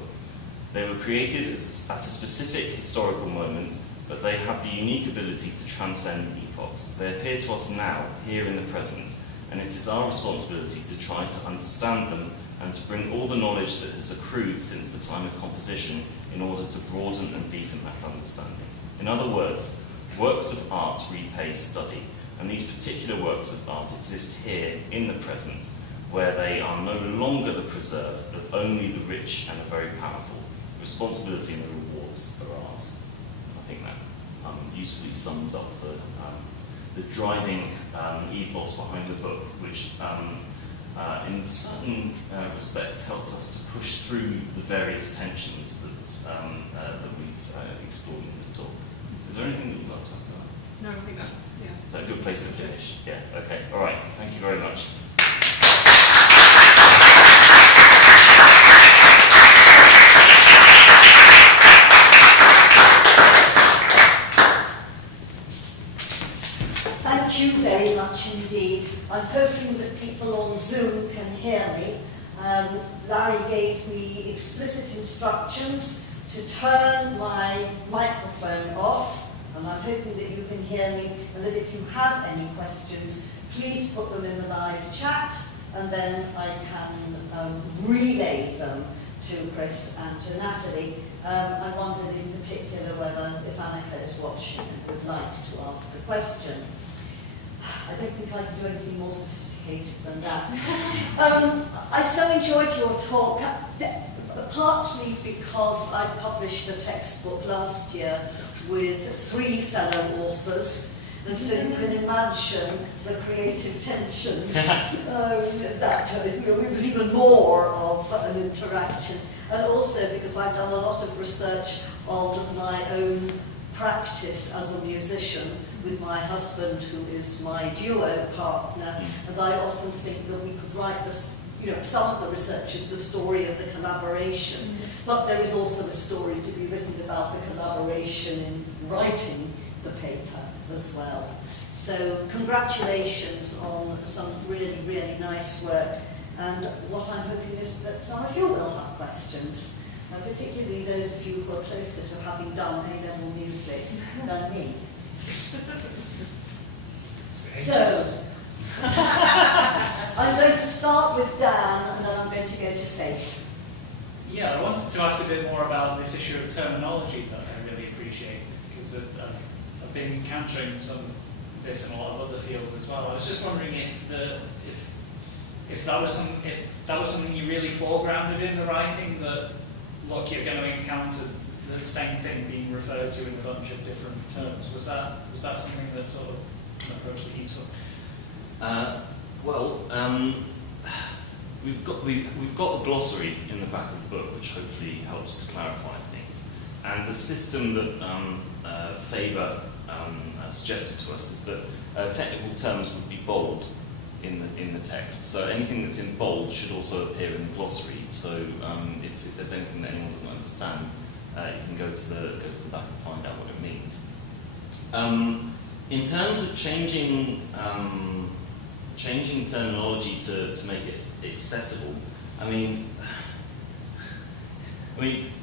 They were created at a specific historical moment, but they have the unique ability to transcend epochs. They appear to us now, here in the present, and it is our responsibility to try to understand them and to bring all the knowledge that has accrued since the time of composition in order to broaden and deepen that understanding. In other words, works of art repay study, and these particular works of art exist here in the present, where they are no longer the preserve, but only the rich and the very powerful. The responsibility and the rewards are ours. I think that usefully sums up the driving ethos behind the book, which in certain respects helped us to push through the various tensions that we've explored in the talk. Is there anything that you'd like to add to that? No, I think that's, yeah. Is that a good place to finish? Yeah, okay, all right, thank you very much. Thank you very much indeed. I'm hoping that people on Zoom can hear me. Larry gave me explicit instructions to turn my microphone off, and I'm hoping that you can hear me, and that if you have any questions, please put them in the live chat, and then I can relay them to Chris and to Natalie. I wondered in particular whether, if Annika is watching, would like to ask a question. I don't think I can do anything more sophisticated than that. I so enjoyed your talk, partly because I published a textbook last year with 3 fellow authors, and so you can imagine the creative tensions it was even more of an interaction. And also because I've done a lot of research on my own practice as a musician with my husband, who is my duo partner, and I often think that we could write this, some of the research is the story of the collaboration, but there is also a story to be written about the collaboration in writing the paper as well. So congratulations on some really, really nice work, and what I'm hoping is that some of you will have questions, and particularly those of you who are closer to having done A-level music than me. So, I'm going to start with Dan, and then I'm going to go to Faith. Yeah, I wanted to ask a bit more about this issue of terminology that I really appreciated, because I've been encountering some of this in a lot of other fields as well. I was just wondering if that was something you really foregrounded in the writing, that look, you're going to encounter the same thing being referred to in a bunch of different terms. Was that something that sort of an approach that you took? We've got a glossary in the back of the book, which hopefully helps to clarify things. And the system that Faber suggested to us is that technical terms would be bold in the text. So anything that's in bold should also appear in the glossary. So if there's anything that anyone doesn't understand, you can go to the back and find out what it means. In terms of changing terminology to make it accessible, I knew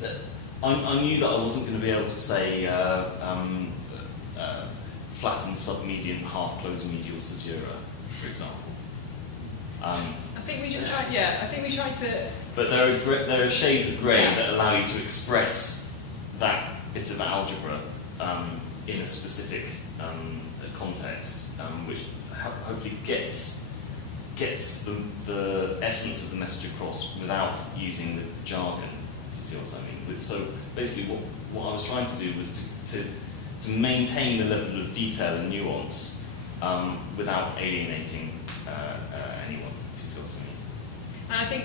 that I wasn't going to be able to say flattened submediant half-closed medial caesura, for example. I think we just tried. Yeah, I think we tried to. But there are shades of grey that allow you to express that bit of algebra in a specific context, which hopefully gets the essence of the message across without using the jargon. If you see what I mean. So basically, what I was trying to do was to maintain the level of detail and nuance without alienating anyone. If you see what I mean. And I think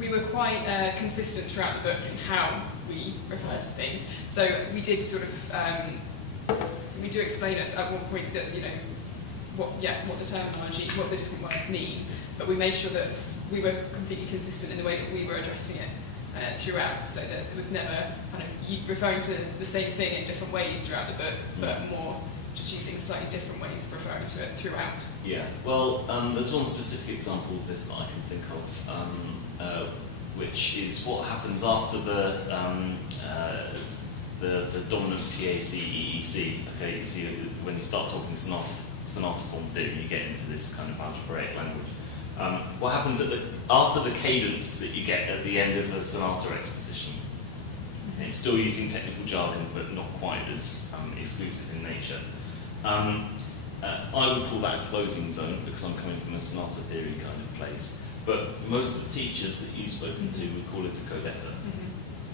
we were quite consistent throughout the book in how we refer to things. So we did sort of we do explain it at one point that what the terminology, what the different words mean, but we made sure that we were completely consistent in the way that we were addressing it throughout, so that there was never kind of referring to the same thing in different ways throughout the book, but more just using slightly different ways of referring to it throughout. Yeah, well, there's one specific example of this that I can think of, which is what happens after the dominant PAC EEC. Okay, you see when you start talking sonata form theory, you get into this kind of algebraic language. What happens after the cadence that you get at the end of a sonata exposition? And it's still using technical jargon, but not quite as exclusive in nature. I would call that a closing zone because I'm coming from a sonata theory kind of place. But most of the teachers that you've spoken to would call it a codetta,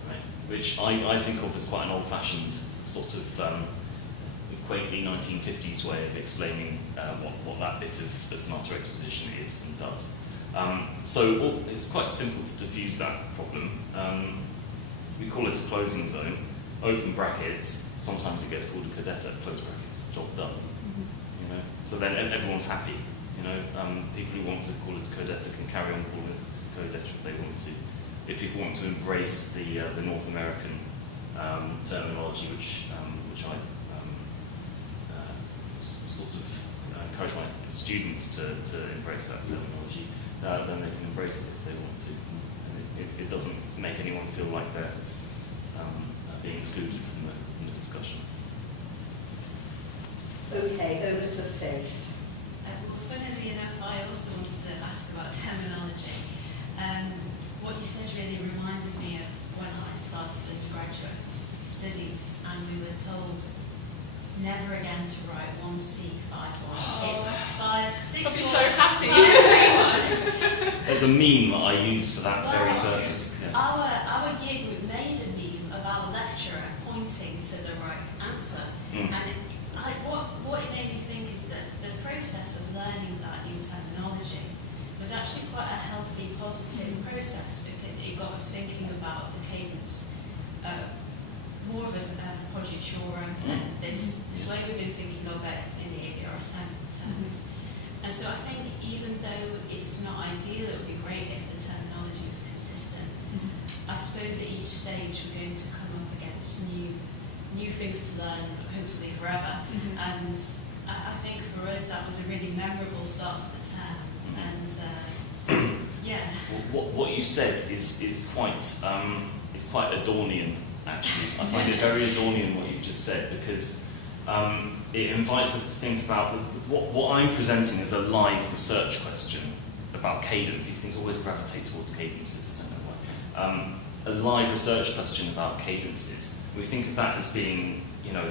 right? Which I think of as quite an old-fashioned sort of quaintly 1950s way of explaining what that bit of the sonata exposition is and does. So it's quite simple to diffuse that problem. We call it a closing zone, open brackets. Sometimes it gets called a codetta, close brackets, job done. You know, so then everyone's happy. You know, people who want to call it a codetta can carry on calling it a codetta if they want to. If people want to embrace the North American terminology, which I sort of encourage my students to embrace that terminology, then they can embrace it if they want to. And it doesn't make anyone feel like they're being excluded from the discussion. Okay, over to Faith. Well, funnily enough, I also wanted to ask about terminology. What you said really reminded me of when I started undergraduate studies, and we were told never again to write 1C, 5-1. It's 5-6. I'll be so happy. There's a meme that I use for that very purpose. Yeah. Our year group made a meme of our lecturer pointing to the right answer. And what it made me think is that the process of learning that new terminology was actually quite a healthy, positive process, because it got us thinking about the cadence more of as a projectura, this way we've been thinking of it in the ABRSM terms. And so I think even though it's not ideal, it would be great if the terminology was consistent. I suppose at each stage we're going to come up against new things to learn, hopefully forever. And I think for us that was a really memorable start to the term. And yeah. What you said is quite Adornian, actually. I find it very Adornian what you just said, because it invites us to think about what I'm presenting as a live research question about cadence. These things always gravitate towards cadences, I don't know why. A live research question about cadences. We think of that as being, you know,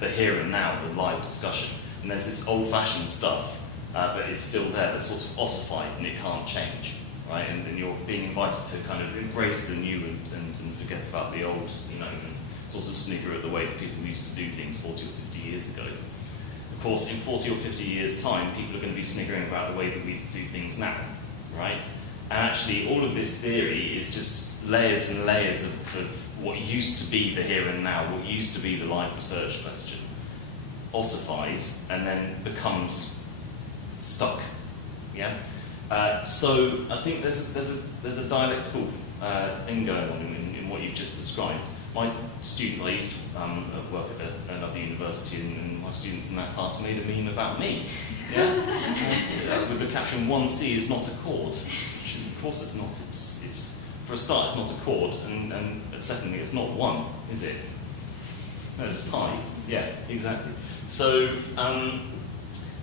the here and now, the live discussion. And there's this old-fashioned stuff that is still there, that's sort of ossified and it can't change, right? And you're being invited to kind of embrace the new and forget about the old, you know, and sort of snigger at the way that people used to do things 40 or 50 years ago. Of course, in 40 or 50 years' time, people are going to be sniggering about the way that we do things now, right? And actually, all of this theory is just layers and layers of what used to be the here and now, what used to be the live research question, ossifies and then becomes stuck. Yeah. So I think there's a dialectical thing going on in what you've just described. My students, I used to work at another university, and my students in that class made a meme about me. Yeah. With the caption, 1C is not a chord. Of course it's not. It's for a start, it's not a chord, and secondly, it's not 1, is it? No, it's 5. Yeah, exactly. So,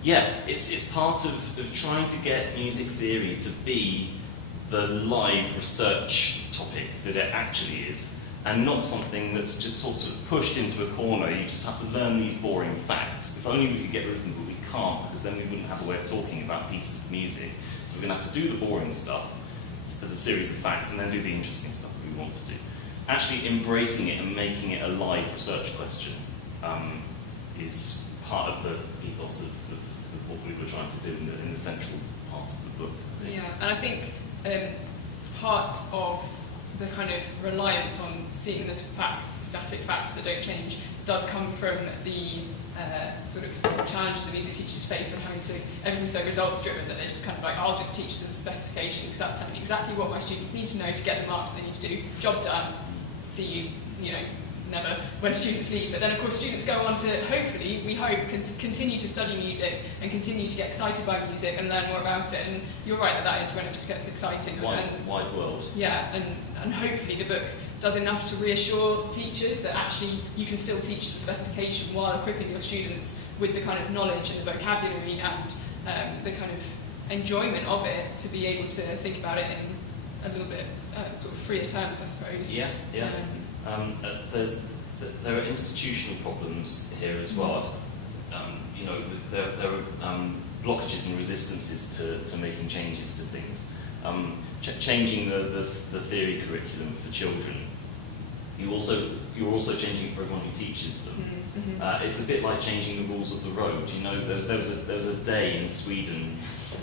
yeah, it's part of trying to get music theory to be the live research topic that it actually is, and not something that's just sort of pushed into a corner. You just have to learn these boring facts. If only we could get rid of them, but we can't, because then we wouldn't have a way of talking about pieces of music. So we're going to have to do the boring stuff as a series of facts, and then do the interesting stuff that we want to do. Actually embracing it and making it a live research question is part of the ethos of what we were trying to do in the central part of the book. Yeah, and I think part of the kind of reliance on seeing this facts, static facts that don't change, does come from the sort of challenges that music teachers face on having to, everything's so results driven that they're just kind of like, I'll just teach to the specification because that's telling me exactly what my students need to know to get the marks they need to do, job done, see you, you know, never when students leave. But then of course students go on to, hopefully, we hope, can continue to study music and continue to get excited by music and learn more about it. And you're right that is when it just gets exciting. Wide world. Yeah, and hopefully the book does enough to reassure teachers that actually you can still teach to the specification while equipping your students with the kind of knowledge and the vocabulary and the kind of enjoyment of it, to be able to think about it in a little bit sort of freer terms, I suppose. Yeah, yeah. There are institutional problems here as well. You know, there are blockages and resistances to making changes to things. Changing the theory curriculum for children, you're also changing for everyone who teaches them. It's a bit like changing the rules of the road. You know, there was a day in Sweden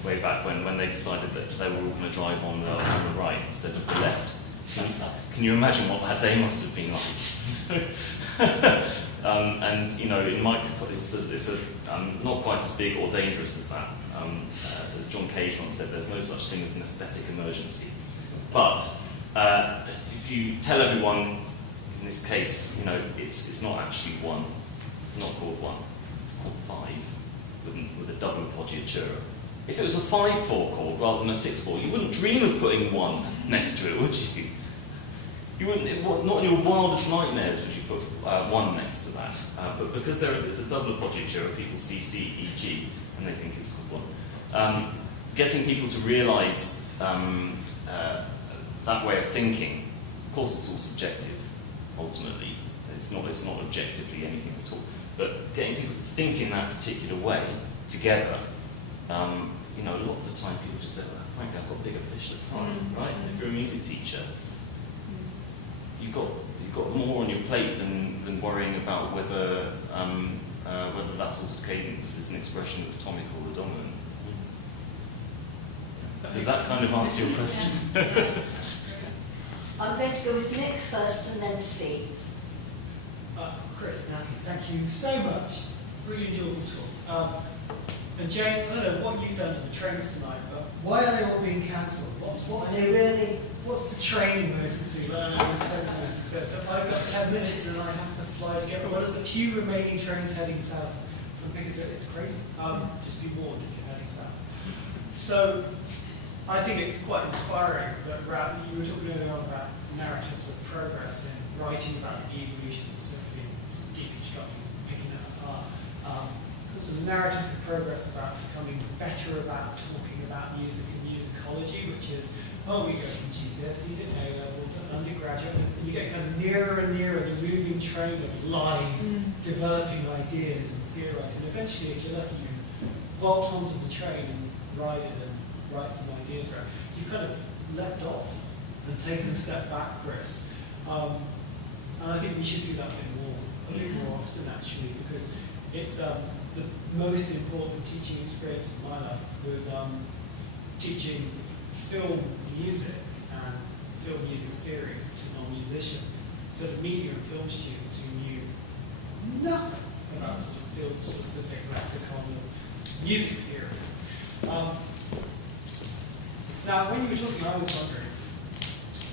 way back when they decided that they were all going to drive on the right instead of the left. Can you imagine what that day must have been like? And you know, in my it's not quite as big or dangerous as that. As John Cage once said, there's no such thing as an aesthetic emergency. But if you tell everyone, in this case, you know, it's not actually one. It's not called one. It's called 5 with a double appoggiatura. If it was a 5/4 chord rather than a 6/4, you wouldn't dream of putting 1 next to it, would you? You wouldn't. Not in your wildest nightmares would you put 1 next to that. But because there's a double appoggiatura, people see C, E, G, and they think it's called 1. Getting people to realise that way of thinking. Of course, it's all subjective. Ultimately, it's not objectively anything at all. But getting people to think in that particular way together. You know, a lot of the time people just say, well, frankly, I've got bigger fish to fry, right? And if you're a music teacher, you've got more on your plate than worrying about whether that sort of cadence is an expression of tonic or the dominant. Does that kind of answer your question? I'm going to go with Nick first and then C. Chris, Natalie, thank you so much. Really enjoyable talk. And Jane, I don't know what you've done to the trains tonight, but why are they all being cancelled? What's the train emergency? So I've got 10 minutes and I have to fly to get one of the few remaining trains heading south from Piccadilly. It's crazy. Just be warned if you're heading south. So I think it's quite inspiring that you were talking earlier on about narratives of progress and writing about the evolution of the symphony, deconstructing, picking that apart. So there's a narrative of progress about becoming better about talking about music and musicology, which is, we go from GCSE to A-level to undergraduate, and you get kind of nearer and nearer the moving train of live, developing ideas and theorising. And eventually, if you're lucky, you can vault onto the train and ride it and write some ideas around. You've kind of leapt off and taken a step back, Chris. And I think we should do that a bit more often, actually, because it's the most important teaching experience of my life was teaching film music and film music theory to non-musicians. So the media and film students who knew nothing about sort of field-specific lexicon of music theory. Now, when you were talking, I was wondering,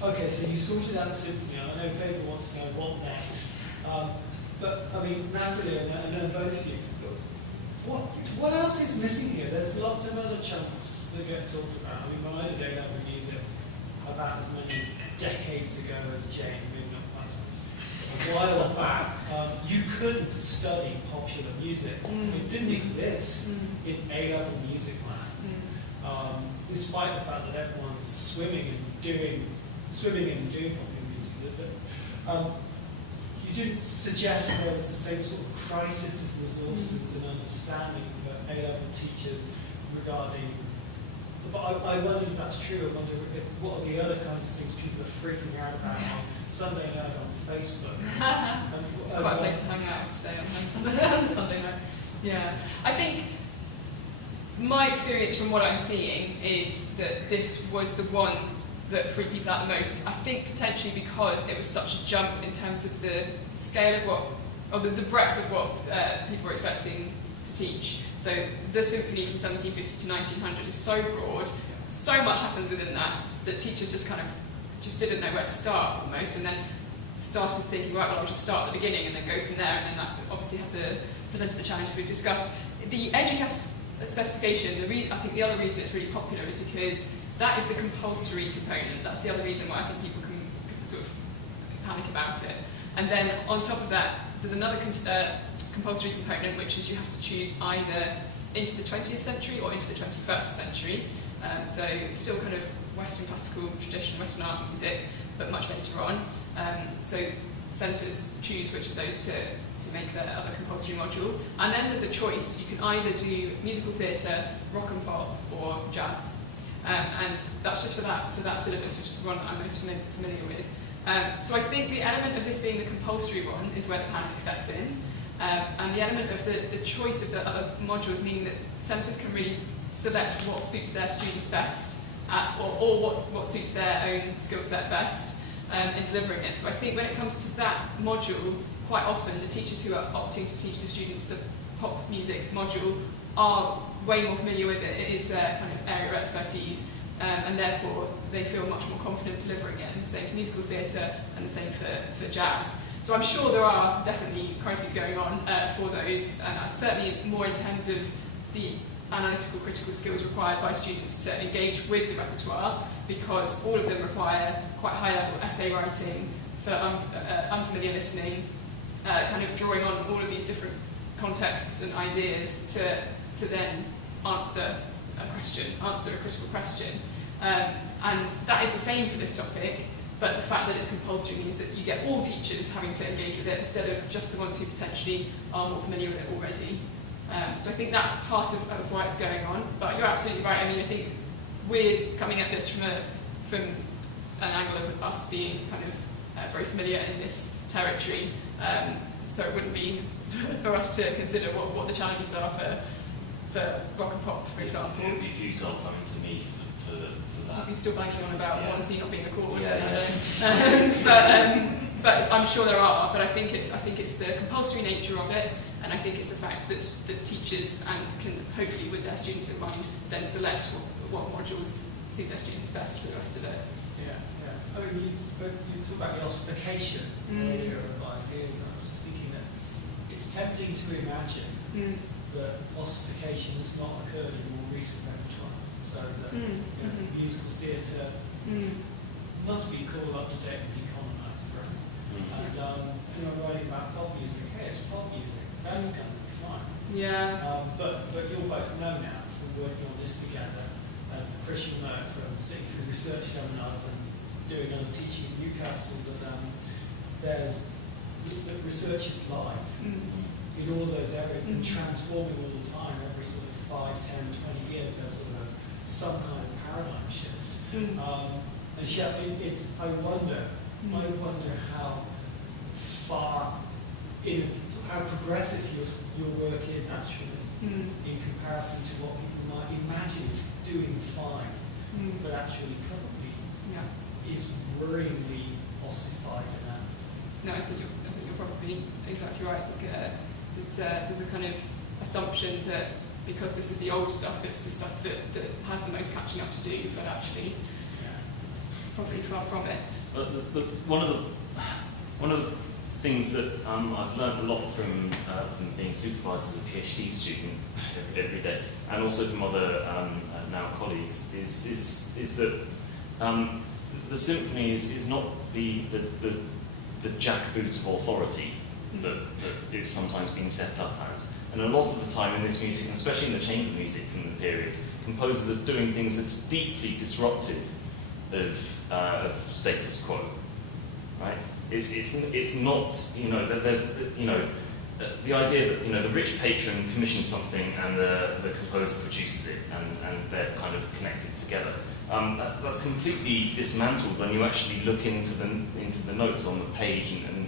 okay, so you sorted out the symphony. I know Faber wants to know what next. But, I mean, Natalie and then both of you, what else is missing here? There's lots of other chunks that get talked about. I mean, when I did A-level music about as many decades ago as Jane, maybe not quite a while back, you couldn't study popular music. It didn't exist in A-level music land. Despite the fact that everyone's swimming and doing popular music. You didn't suggest there was the same sort of crisis of resources and understanding for A-level teachers regarding. But I wonder if that's true. I wonder what are the other kinds of things people are freaking out about on Sunday night on Facebook. It's quite a place to hang out, say, on Sunday night. Yeah. I think my experience from what I'm seeing is that this was the one that freaked people out the most. I think potentially because it was such a jump in terms of the scale of what, or the breadth of what people were expecting to teach. So the symphony from 1750 to 1900 is so broad, so much happens within that teachers just kind of didn't know where to start almost, and then started thinking, right, well, I'll just start at the beginning and then go from there, and then that obviously presented the challenges we've discussed. The Eduqas specification, I think the other reason it's really popular is because that is the compulsory component. That's the other reason why I think people can sort of panic about it. And then on top of that, there's another compulsory component, which is you have to choose either into the 20th century or into the 21st century. So still kind of Western classical tradition, Western art music, but much later on. So centres choose which of those to make their other compulsory module. And then there's a choice. You can either do musical theatre, rock and pop, or jazz. And that's just for that syllabus, which is the one I'm most familiar with. So I think the element of this being the compulsory one is where the panic sets in. And the element of the choice of the other modules, meaning that centres can really select what suits their students best, or what suits their own skill set best in delivering it. So I think when it comes to that module, quite often the teachers who are opting to teach the students the pop music module are way more familiar with it. It is their kind of area of expertise, and therefore they feel much more confident delivering it. And the same for musical theatre, and the same for jazz. So I'm sure there are definitely crises going on for those, and certainly more in terms of the analytical, critical skills required by students to engage with the repertoire, because all of them require quite high-level essay writing for unfamiliar listening, kind of drawing on all of these different contexts and ideas to then answer a question, answer a critical question. And that is the same for this topic, but the fact that it's compulsory means that you get all teachers having to engage with it instead of just the ones who potentially are more familiar with it already. So I think that's part of why it's going on. But you're absolutely right. I mean, I think we're coming at this from an angle of us being kind of very familiar in this territory. So it wouldn't be for us to consider what the challenges are for rock and pop, for example. It would be futile coming to me for that. I'll be still banging on about one C not being a chord. Yeah. But I'm sure there are. But I think it's the compulsory nature of it, and I think it's the fact that the teachers can hopefully, with their students in mind, then select what modules suit their students best for the rest of it. Yeah. I mean, you talk about the ossification earlier of ideas, and I was just thinking that it's tempting to imagine that ossification has not occurred in more recent repertoires, so that musical theatre must be called up to date and decolonised, right? And I'm writing about pop music. Hey, it's pop music. That's going to be fine. Yeah. But you'll both know now from working on this together, and Chris will know from sitting through research seminars and doing other teaching in Newcastle that that research is live in all those areas and transforming all the time. Every sort of 5, 10, 20 years, there's sort of some kind of paradigm shift. And I wonder how far how progressive your work is actually in comparison to what people might imagine is doing fine, but actually probably is worryingly ossified and No, I think you're probably exactly right. I think, there's a kind of assumption that because this is the old stuff, it's the stuff that has the most catching up to do, but actually probably far from it. One of the things that I've learned a lot from being supervised as a PhD student every day, and also from other now colleagues, is that the symphony is not the jackboot of authority that it's sometimes been set up as. And a lot of the time in this music, and especially in the chamber music from the period, composers are doing things that's deeply disruptive of status quo, right? It's not, there's, the idea that, the rich patron commissions something and the composer produces it and they're kind of connected together. That's completely dismantled when you actually look into the notes on the page and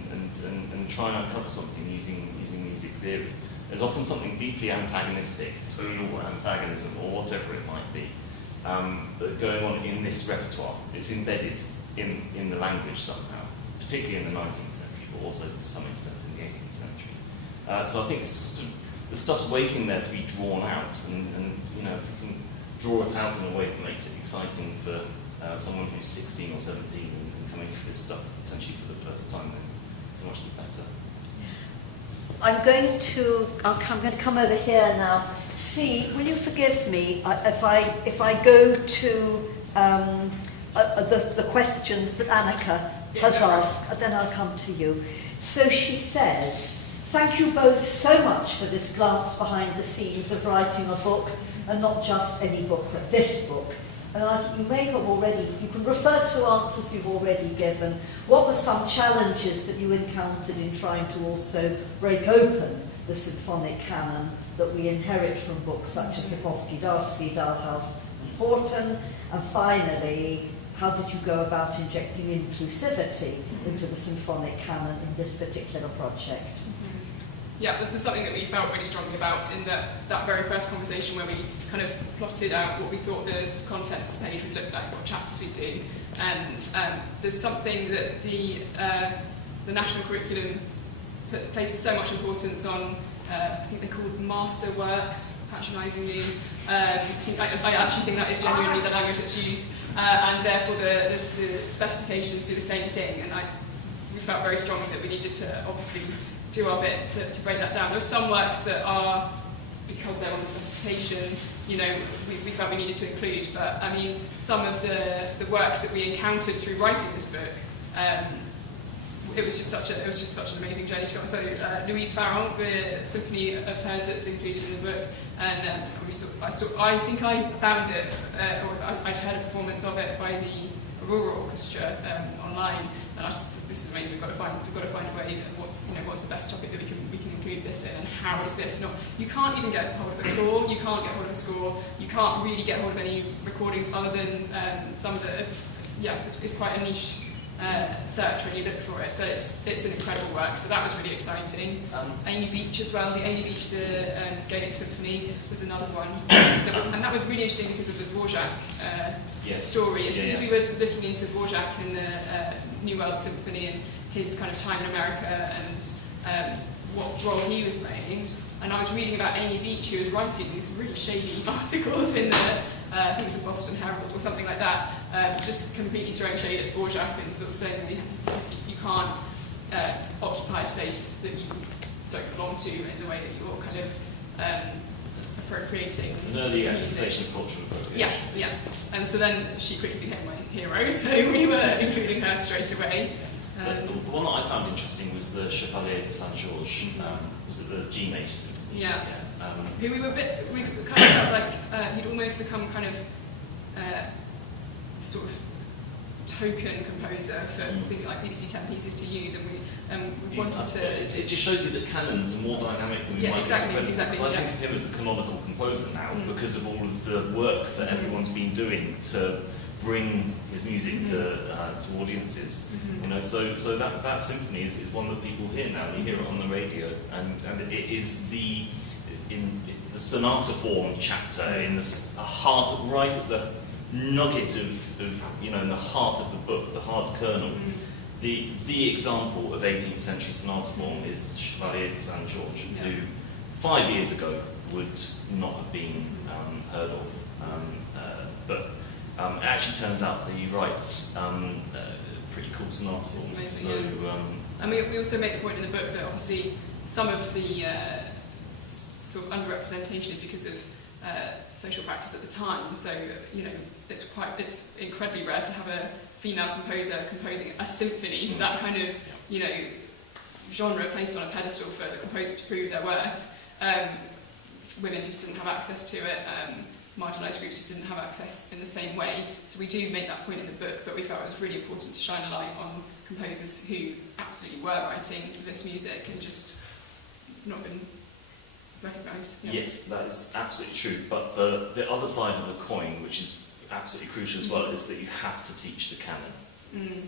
try and uncover something using music theory. There's often something deeply antagonistic, tonal antagonism, or whatever it might be, going on in this repertoire. It's embedded in the language somehow, particularly in the 19th century, but also to some extent in the 18th century. So I think the stuff's waiting there to be drawn out, and if you can draw it out in a way that makes it exciting for someone who's 16 or 17 and coming to this stuff potentially for the first time, then so much the better. I'm going to come over here now. See, will you forgive me if I go to the questions that Annika has asked, and then I'll come to you. So she says, Thank you both so much for this glance behind the scenes of writing a book, and not just any book, but this book. And I think you may have already, you can refer to answers you've already given. What were some challenges that you encountered in trying to also break open the symphonic canon that we inherit from books such as Symphony, Dalhouse, and Horton? And finally, how did you go about injecting inclusivity into the symphonic canon in this particular project? Yeah, this is something that we felt really strongly about in that very first conversation where we kind of plotted out what we thought the context page would look like, what chapters we'd do. And there's something that the national curriculum places so much importance on. I think they're called master works, patronisingly. I actually think that is genuinely the language that's used. And therefore the specifications do the same thing. And we felt very strongly that we needed to obviously do our bit to break that down. There are some works that are, because they're on the specification, you know, we felt we needed to include, but I mean, some of the works that we encountered through writing this book, it was just such an amazing journey to go on. So Louise Farrant, the symphony of hers that's included in the book, and I think I found it, or I'd heard a performance of it by the Aurora Orchestra online, and I just thought, this is amazing. We've got to find a way. What's the best topic that we can include this in, and how is this not? You can't even get hold of a score. You can't get hold of a score. You can't really get hold of any recordings other than some of the. Yeah, it's quite a niche search when you look for it, but it's an incredible work. So that was really exciting. Amy Beach as well. The Amy Beach, the Gaelic Symphony was another one. That was really interesting because of the Dvorak story. As soon as we were looking into Dvorak and the New World Symphony and his kind of time in America and what role he was playing, and I was reading about Amy Beach, who was writing these really shady articles in I think it was the Boston Herald or something like that, just completely throwing shade at Dvorak and sort of saying you can't occupy a space that you don't belong to in the way that you're kind of appropriating an early music. accusation of cultural appropriation. Yeah. And so then she quickly became my hero, so we were including her straight away. The one that I found interesting was the Chevalier de Saint-Georges. Was it the G major symphony? Yeah. Who we kind of felt like he'd almost become kind of sort of token composer for like BBC 10 pieces to use, and we wanted to. It just shows you that canons are more dynamic than we might exactly. Because I think of him as a canonical composer now because of all of the work that everyone's been doing to bring his music to audiences. You know, so that symphony is one that people hear now. You hear it on the radio, and it is the sonata form chapter in the heart, right at the nugget of in the heart of the book, the hard kernel. The example of 18th century sonata form is Chevalier de Saint-Georges, who 5 years ago would not have been heard of, but it actually turns out that he writes pretty cool sonata forms. And we also make the point in the book that obviously some of the sort of underrepresentation is because of social factors at the time. So it's incredibly rare to have a female composer composing a symphony. That kind of genre placed on a pedestal for the composer to prove their worth. Women just didn't have access to it. Marginalised groups just didn't have access in the same way. So we do make that point in the book, but we felt it was really important to shine a light on composers who absolutely were writing this music and just not been recognised. Yeah. Yes, that is absolutely true. But the other side of the coin, which is absolutely crucial as well, is that you have to teach the canon.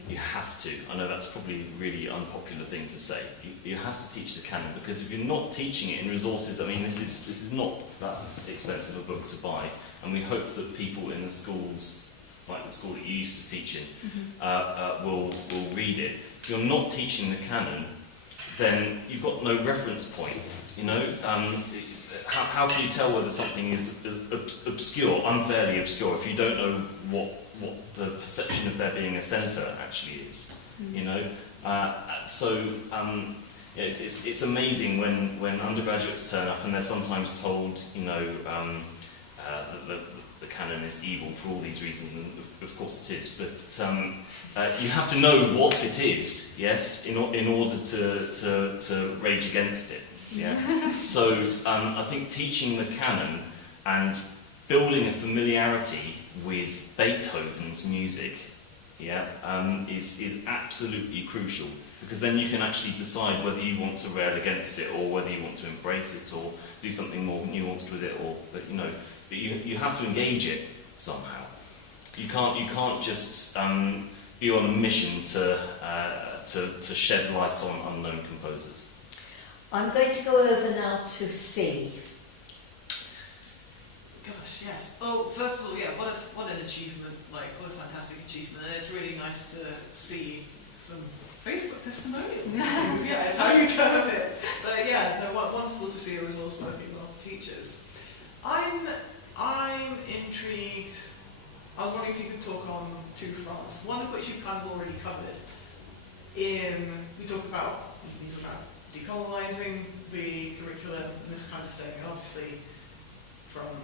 You have to. I know that's probably a really unpopular thing to say. You have to teach the canon, because if you're not teaching it in resources, I mean, this is not that expensive a book to buy, and we hope that people in the schools, like the school that you used to teach in, will read it. If you're not teaching the canon, then you've got no reference point. How can you tell whether something is obscure, unfairly obscure, if you don't know what the perception of there being a centre actually is? It's amazing when undergraduates turn up and they're sometimes told, the canon is evil for all these reasons, and of course it is, but you have to know what it is, yes, in order to rage against it. Yeah. So I think teaching the canon and building a familiarity with Beethoven's music, yeah, is absolutely crucial, because then you can actually decide whether you want to rail against it or whether you want to embrace it or do something more nuanced with it, or but you have to engage it somehow. You can't just be on a mission to shed light on unknown composers. I'm going to go over now to C. Gosh, yes. Well, first of all, yeah, what an achievement, like, what a fantastic achievement. And it's really nice to see some Facebook testimonials. Yeah, it's how you term it. But yeah, they're wonderful to see a resource working well for teachers. I'm intrigued. I was wondering if you could talk on two fronts, one of which you've kind of already covered. We talk about decolonising the curriculum and this kind of thing, and obviously from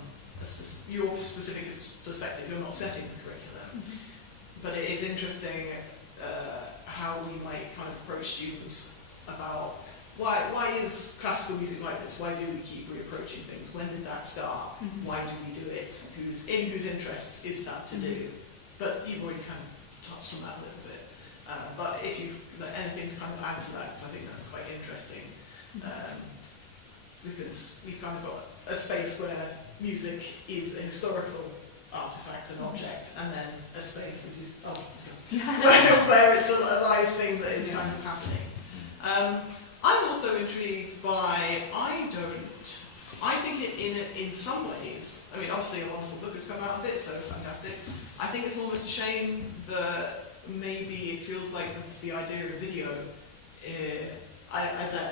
your specific perspective, you're not setting the curriculum. But it is interesting how we might kind of approach students about why is classical music like this? Why do we keep reapproaching things? When did that start? Why do we do it? Whose interests is that to do? But you've already kind of touched on that a little bit. But if you've anything to kind of add to that, because I think that's quite interesting. Because we've kind of got a space where music is a historical artifact, an object, and then a space is just, where it's a live thing that is kind of happening. I'm also intrigued by, I think it in some ways, I mean, obviously a wonderful book has come out of it, so fantastic. I think it's almost a shame that maybe it feels like the idea of video, I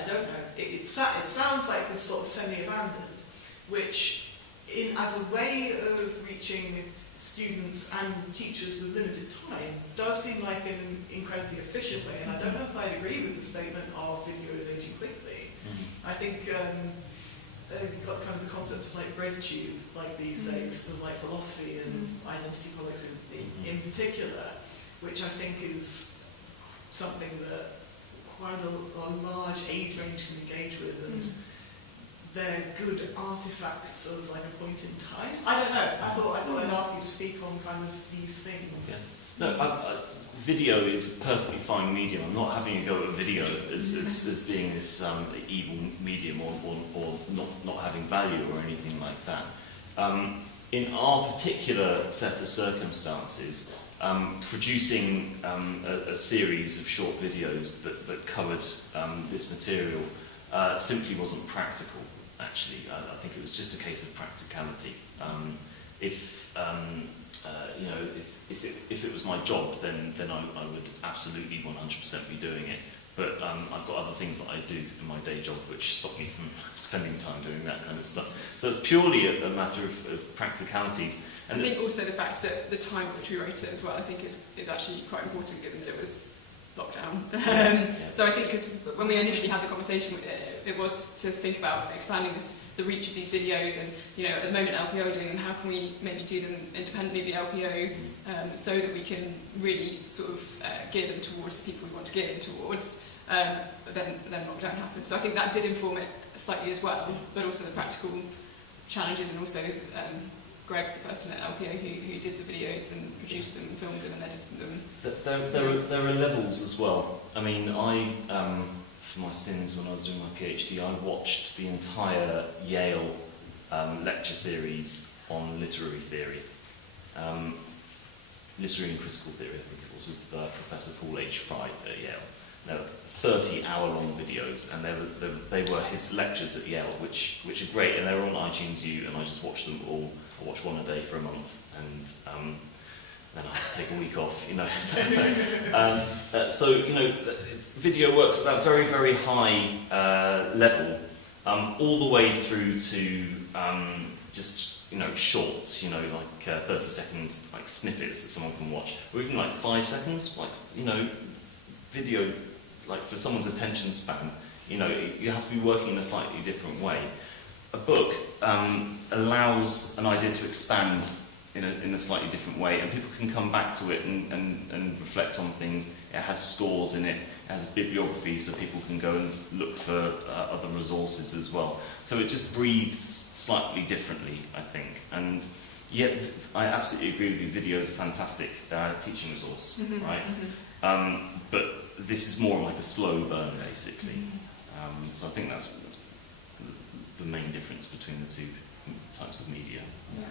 don't know, it sounds like it's sort of semi-abandoned, which as a way of reaching students and teachers with limited time does seem like an incredibly efficient way, and I don't know if I'd agree with the statement of video is aging quickly. I think you've got kind of the concept of like breadtube like these days for like philosophy and identity politics in particular, which I think is something that quite a large age range can engage with, and they're good artifacts of like a point in time. I don't know. I thought I'd ask you to speak on kind of these things. Yeah. No, video is a perfectly fine medium. I'm not having a go at video as being this evil medium or not having value or anything like that. In our particular set of circumstances, producing a series of short videos that covered this material simply wasn't practical. Actually, I think it was just a case of practicality. If it was my job, then I would absolutely 100% be doing it. But I've got other things that I do in my day job which stop me from spending time doing that kind of stuff. So it's purely a matter of practicalities. And I think also the fact that the time at which we wrote it as well, I think is actually quite important, given that it was lockdown. So I think because when we initially had the conversation, it was to think about expanding the reach of these videos, and at the moment LPO are doing them, how can we maybe do them independently of the LPO, so that we can really sort of gear them towards the people we want to gear them towards. But then lockdown happened, so I think that did inform it slightly as well, but also the practical challenges, and also Greg, the person at LPO who did the videos and produced them, and filmed them and edited them. There are levels as well. I mean, for my sins, when I was doing my PhD, I watched the entire Yale lecture series on literary theory. Literary and critical theory, I think it was, with Professor Paul H. Fry at Yale. They were 30-hour-long videos, and they were his lectures at Yale, which are great, and they were on iTunes U, and I just watched them all. I watched one a day for a month, and then I had to take a week off, So, video works at that very, very high level, all the way through to just, shorts, like 30-second like snippets that someone can watch, or even like 5 seconds, like, video, like for someone's attention span, you have to be working in a slightly different way. a book allows an idea to expand in a slightly different way, and people can come back to it and reflect on things. It has scores in it, it has bibliography, so people can go and look for other resources as well. So it just breathes slightly differently, I think. And yet, I absolutely agree with you, video is a fantastic teaching resource, right? But this is more like a slow burn, basically. So I think that's the main difference between the two types of media. Yeah.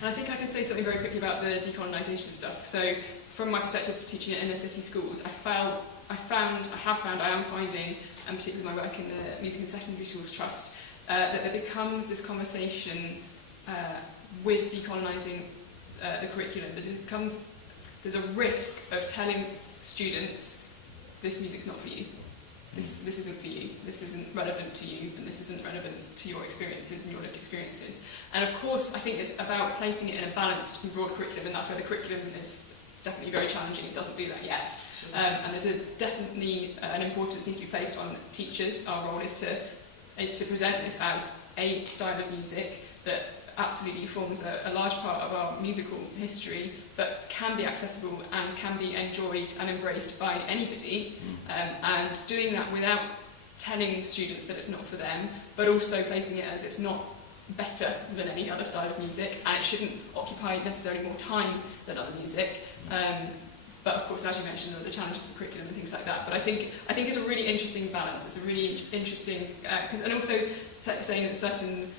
And I think I can say something very quickly about the decolonisation stuff. So, from my perspective of teaching at inner city schools, I am finding, and particularly my work in the Music and Secondary Schools Trust, that there becomes this conversation with decolonising the curriculum. There's a risk of telling students, this music's not for you. This isn't for you, this isn't relevant to you, and this isn't relevant to your experiences and your lived experiences. And of course, I think it's about placing it in a balanced and broad curriculum, and that's where the curriculum is definitely very challenging. It doesn't do that yet. And there's definitely an importance needs to be placed on teachers. Our role is to present this as a style of music that absolutely forms a large part of our musical history, but can be accessible and can be enjoyed and embraced by anybody, and doing that without telling students that it's not for them, but also placing it as it's not better than any other style of music, and it shouldn't occupy necessarily more time than other music. But of course, as you mentioned, the challenges of the curriculum and things like that. But I think it's a really interesting balance. It's a really interesting and also saying that certain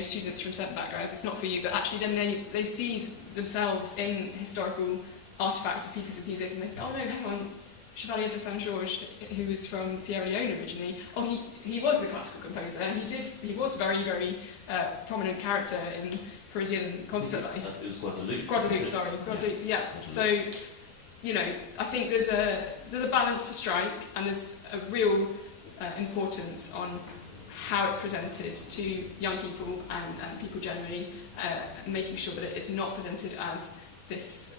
students from certain backgrounds, it's not for you, but actually then they see themselves in historical artifacts, pieces of music, and they think, oh no, hang on, Chevalier de Saint-Georges, who was from Sierra Leone originally, he was a classical composer, and he was a very, very prominent character in Parisian concert life. It was Guadeloupe. Guadeloupe, yeah. So, I think there's a balance to strike, and there's a real importance on how it's presented to young people and people generally, making sure that it's not presented as this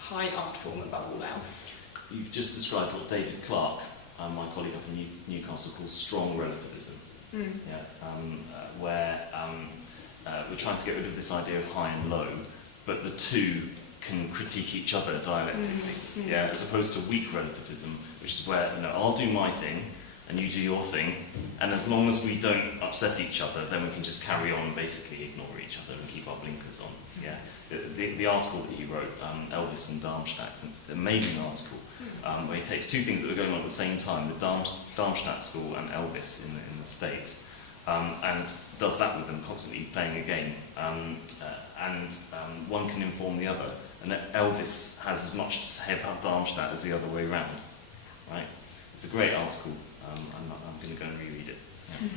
high art form above all else. You've just described what David Clarke, my colleague up in Newcastle, calls strong relativism. Where we're trying to get rid of this idea of high and low, but the two can critique each other dialectically, as opposed to weak relativism, which is where I'll do my thing and you do your thing, and as long as we don't upset each other, then we can just carry on and basically ignore each other and keep our blinkers on. Yeah, the article that he wrote, Elvis and Darmstadt, is an amazing article where he takes two things that were going on at the same time: the Darmstadt school and Elvis in the States, and does that with them, constantly playing a game, and one can inform the other. And Elvis has as much to say about Darmstadt as the other way around, right? It's a great article. I'm going to go and reread it. Yeah.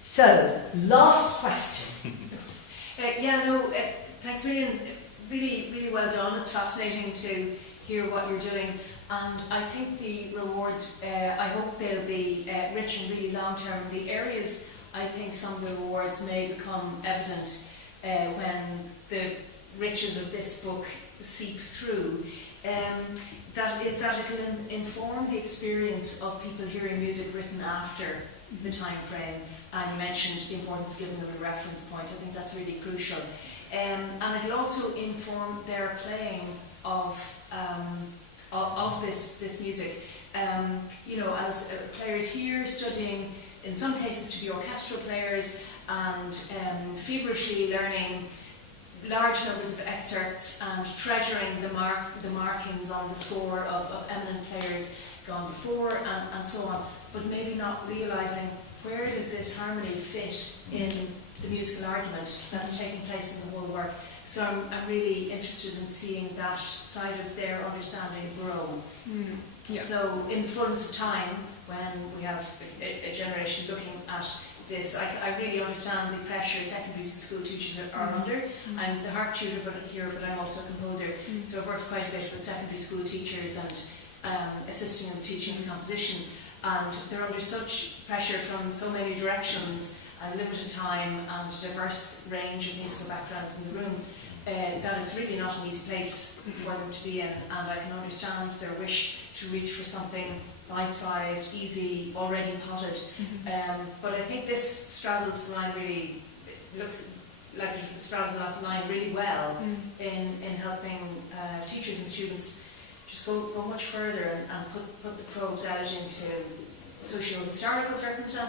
So, last question. Thanks, William. Really, really well done. It's fascinating to hear what you're doing. And I think the rewards, I hope they'll be rich and really long-term. The areas, I think some of the rewards may become evident when the riches of this book seep through. That it'll inform the experience of people hearing music written after the time frame. And you mentioned the importance of giving them a reference point. I think that's really crucial. And it'll also inform their playing of this music. As players here studying, in some cases, to be orchestral players, and feverishly learning large numbers of excerpts and treasuring the markings on the score of eminent players gone before and so on, but maybe not realising where does this harmony fit in the musical argument that's taking place in the whole work. So I'm really interested in seeing that side of their understanding grow. So in the fullness of time, when we have a generation looking at this, I really understand the pressure secondary school teachers are under. I'm the harp tutor here, but I'm also a composer. So I've worked quite a bit with secondary school teachers and assisting them teaching composition. And they're under such pressure from so many directions and limited time and a diverse range of musical backgrounds in the room, that it's really not an easy place for them to be in. And I can understand their wish to reach for something bite-sized, easy, already potted. But I think this straddles the line really, it looks like it straddles that line really well in helping teachers and students just go much further and put the probes out into socio-historical circumstances